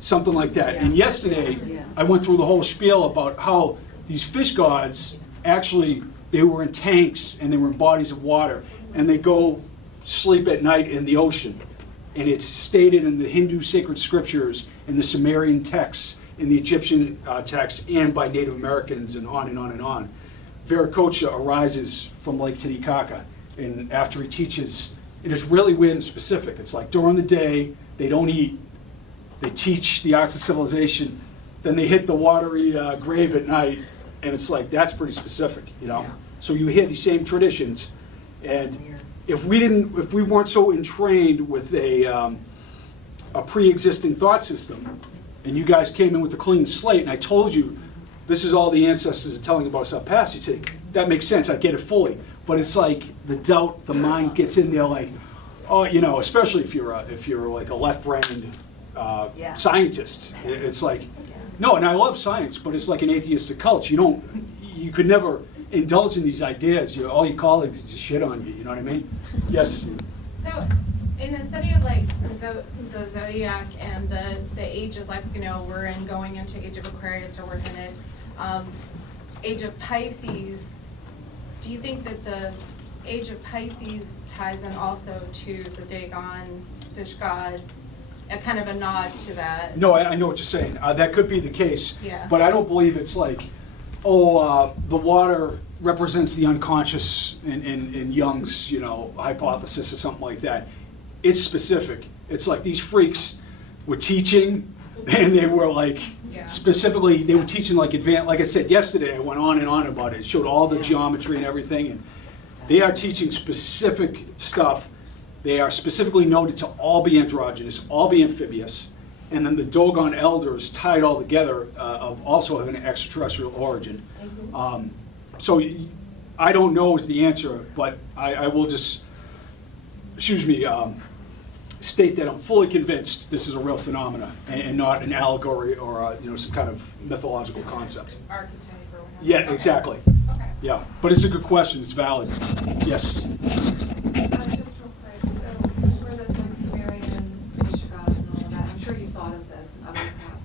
Something like that. And yesterday, I went through the whole spiel about how these fish gods, actually, they were in tanks and they were in bodies of water, and they go sleep at night in the ocean. And it's stated in the Hindu sacred scriptures, in the Sumerian texts, in the Egyptian texts, and by Native Americans, and on and on and on. Viracocha arises from Lake Titicaca, and after he teaches, it is really weird and specific. It's like during the day, they don't eat, they teach the arts of civilization, then they hit the watery grave at night, and it's like, that's pretty specific, Yeah. So you hear these same traditions, and if we weren't so entrained with a pre-existing thought system, and you guys came in with a clean slate, and I told you, this is all the ancestors are telling about us up past, you'd say, that makes sense, I get it fully. But it's like the doubt, the mind gets in there like, oh, especially if you're like a left-brained scientist. It's like, no, and I love science, but it's like an atheistic cult. You could never indulge in these ideas. All your colleagues just shit on you, you know what I mean? Yes? So, in the study of like the zodiac and the ages, like we're going into Age of Aquarius, or we're in it, Age of Pisces. Do you think that the Age of Pisces ties in also to the Dagon fish god, a kind of a nod to that? No, I know what you're saying. That could be the case, Yeah. But I don't believe it's like, the water represents the unconscious in Jung's, hypothesis or something like that. It's specific. It's like these freaks were teaching, and they were like, specifically, they were teaching like advanced, like I said yesterday, I went on and on about it. It showed all the geometry and everything, and they are teaching specific stuff. They are specifically noted to all be androgynous, all be amphibious, and then the Dogon elders tied all together of also having an extraterrestrial origin. So I don't know is the answer, but I will just, state that I'm fully convinced this is a real phenomena and not an allegory or some kind of mythological concept. Archetype or whatever. Yeah, Okay. exactly. Okay. Yeah, but it's a good question. It's valid. Yes. Just real quick, so for this like Sumerian fish gods and all of that, I'm sure you've thought of this and others have.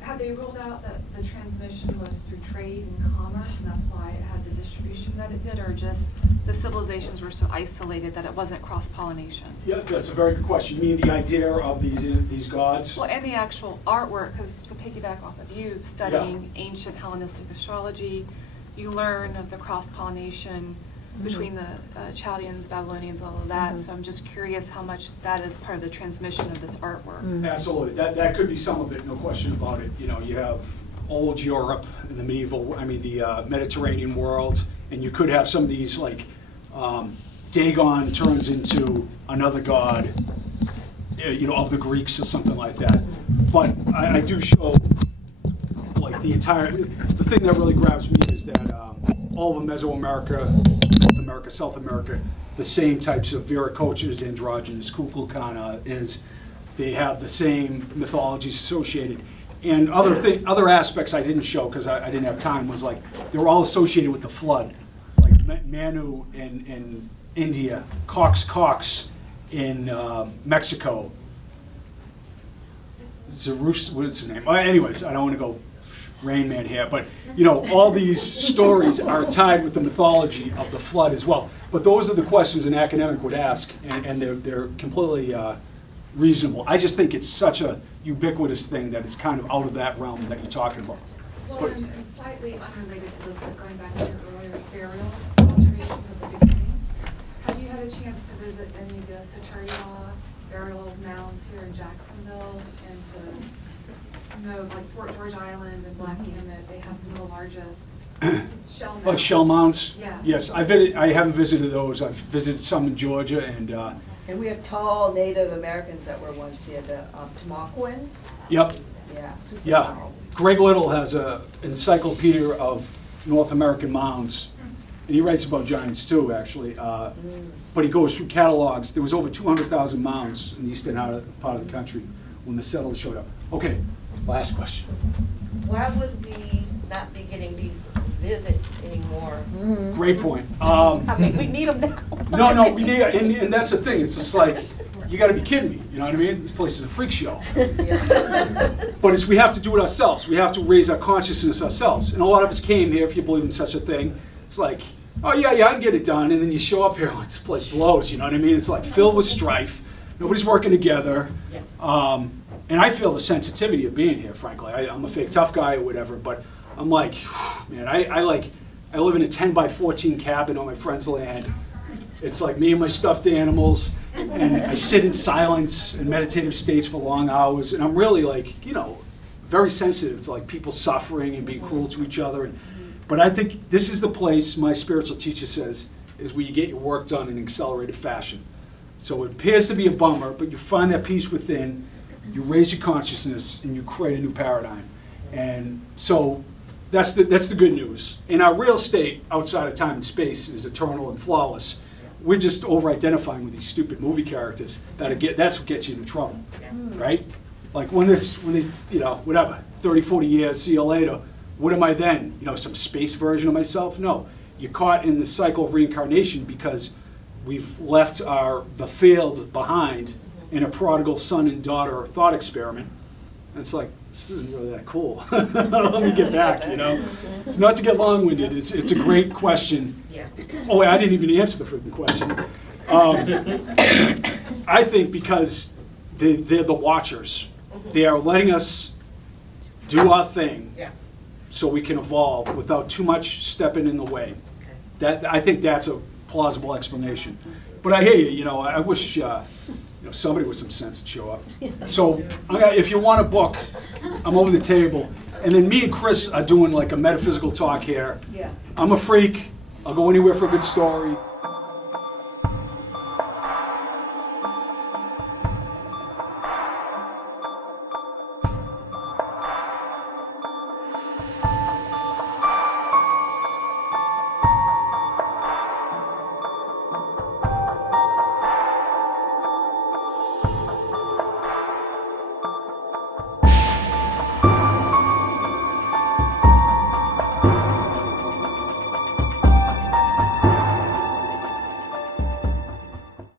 Have they ruled out that the transmission was through trade and commerce, and that's why it had the distribution that it did, or just the civilizations were so isolated that it wasn't cross-pollination? Yeah, that's a very good question. You mean the idea of these gods? Well, and the actual artwork, because to piggyback off of you, studying ancient Hellenistic astrology, you learn of the cross-pollination between the Chaldeans, Babylonians, all of that. So I'm just curious how much that is part of the transmission of this artwork. Absolutely. That could be some of it, no question about it. You have old Europe and the the Mediterranean world, and you could have some of these like Dagon turns into another god, of the Greeks or something like that. But I do show like the thing that really grabs me is that all of Mesoamerica, North America, South America, the same types of Vieira cultures, androgynous, Kukulkana is, they have the same mythologies associated. And other aspects I didn't show because I didn't have time was like, they were all associated with the flood. Like Manu in India, Cox in Mexico, Zerus, what's his name? Anyways, I don't want to go Rain Man here, but all these stories are tied with the mythology of the flood as well. But those are the questions an academic would ask, and they're completely reasonable. I just think it's such a ubiquitous thing that is kind of out of that realm that you're talking about. Well, and slightly unrelated to this, but going back to your earlier burial observations at the beginning, have you had a chance to visit any of the Tarawa burial mounds here in Jacksonville and to know, like Fort George Island and Black Gamut, they have some of the largest shell mounds. Like shell mounds? Yeah. Yes, I haven't visited those. I've visited some in Georgia, And we have tall Native Americans that were once here, the Pumapumku. Yep. Yeah, super Yeah, tall. Greg Little has an encyclopedia of North American mounds, and he writes about giants too, actually. But he goes through catalogs. There was over 200,000 mounds in the eastern part of the country when the settlers showed up. Okay, last question. Why would we not be getting these visits anymore? Great point. I mean, we need them now. No, we need, and that's the thing. It's just like, you got to be kidding me. You know what I mean? This place is a freak show. But we have to do it ourselves. We have to raise our consciousness ourselves. And a lot of us came here, if you believe in such a thing. It's like, oh yeah, I can get it done. And then you show up here, like, this place blows. You know what I mean? It's like filled with strife. Nobody's working together. And I feel the sensitivity of being here, frankly. I'm a fake tough guy or whatever, but I'm like, man, I live in a 10 by 14 cabin on my friend's land. It's like me and my stuffed animals, and I sit in silence and meditative states for long hours, and I'm really like, very sensitive to like people suffering and being cruel to each other. But I think this is the place, my spiritual teacher says, is where you get your work done in an accelerated fashion. So it appears to be a bummer, but you find that peace within, you raise your consciousness, and you create a new paradigm. And so that's the good news. And our real state outside of time and space is eternal and flawless. We're just over-identifying with these stupid movie characters. That's what gets you into trouble, right? Like when they, whatever, 30, 40 years, see you later, what am I then? Some space version of myself? No. You're caught in the cycle of reincarnation because we've left the field behind in a prodigal son and daughter thought experiment. And it's like, this isn't really that cool. Let me get back, It's not to get long-winded. It's a great question. Oh, wait, I didn't even answer the freaking question. I think because they're the watchers. They are letting us do our thing so we can evolve without too much stepping in the way. I think that's a plausible explanation. But I hear you, I wish somebody with some sense would show up. So if you want a book, I'm over the table. And then me and Chris are doing like a metaphysical talk here. Yeah. I'm a freak. I'll go anywhere for a good story.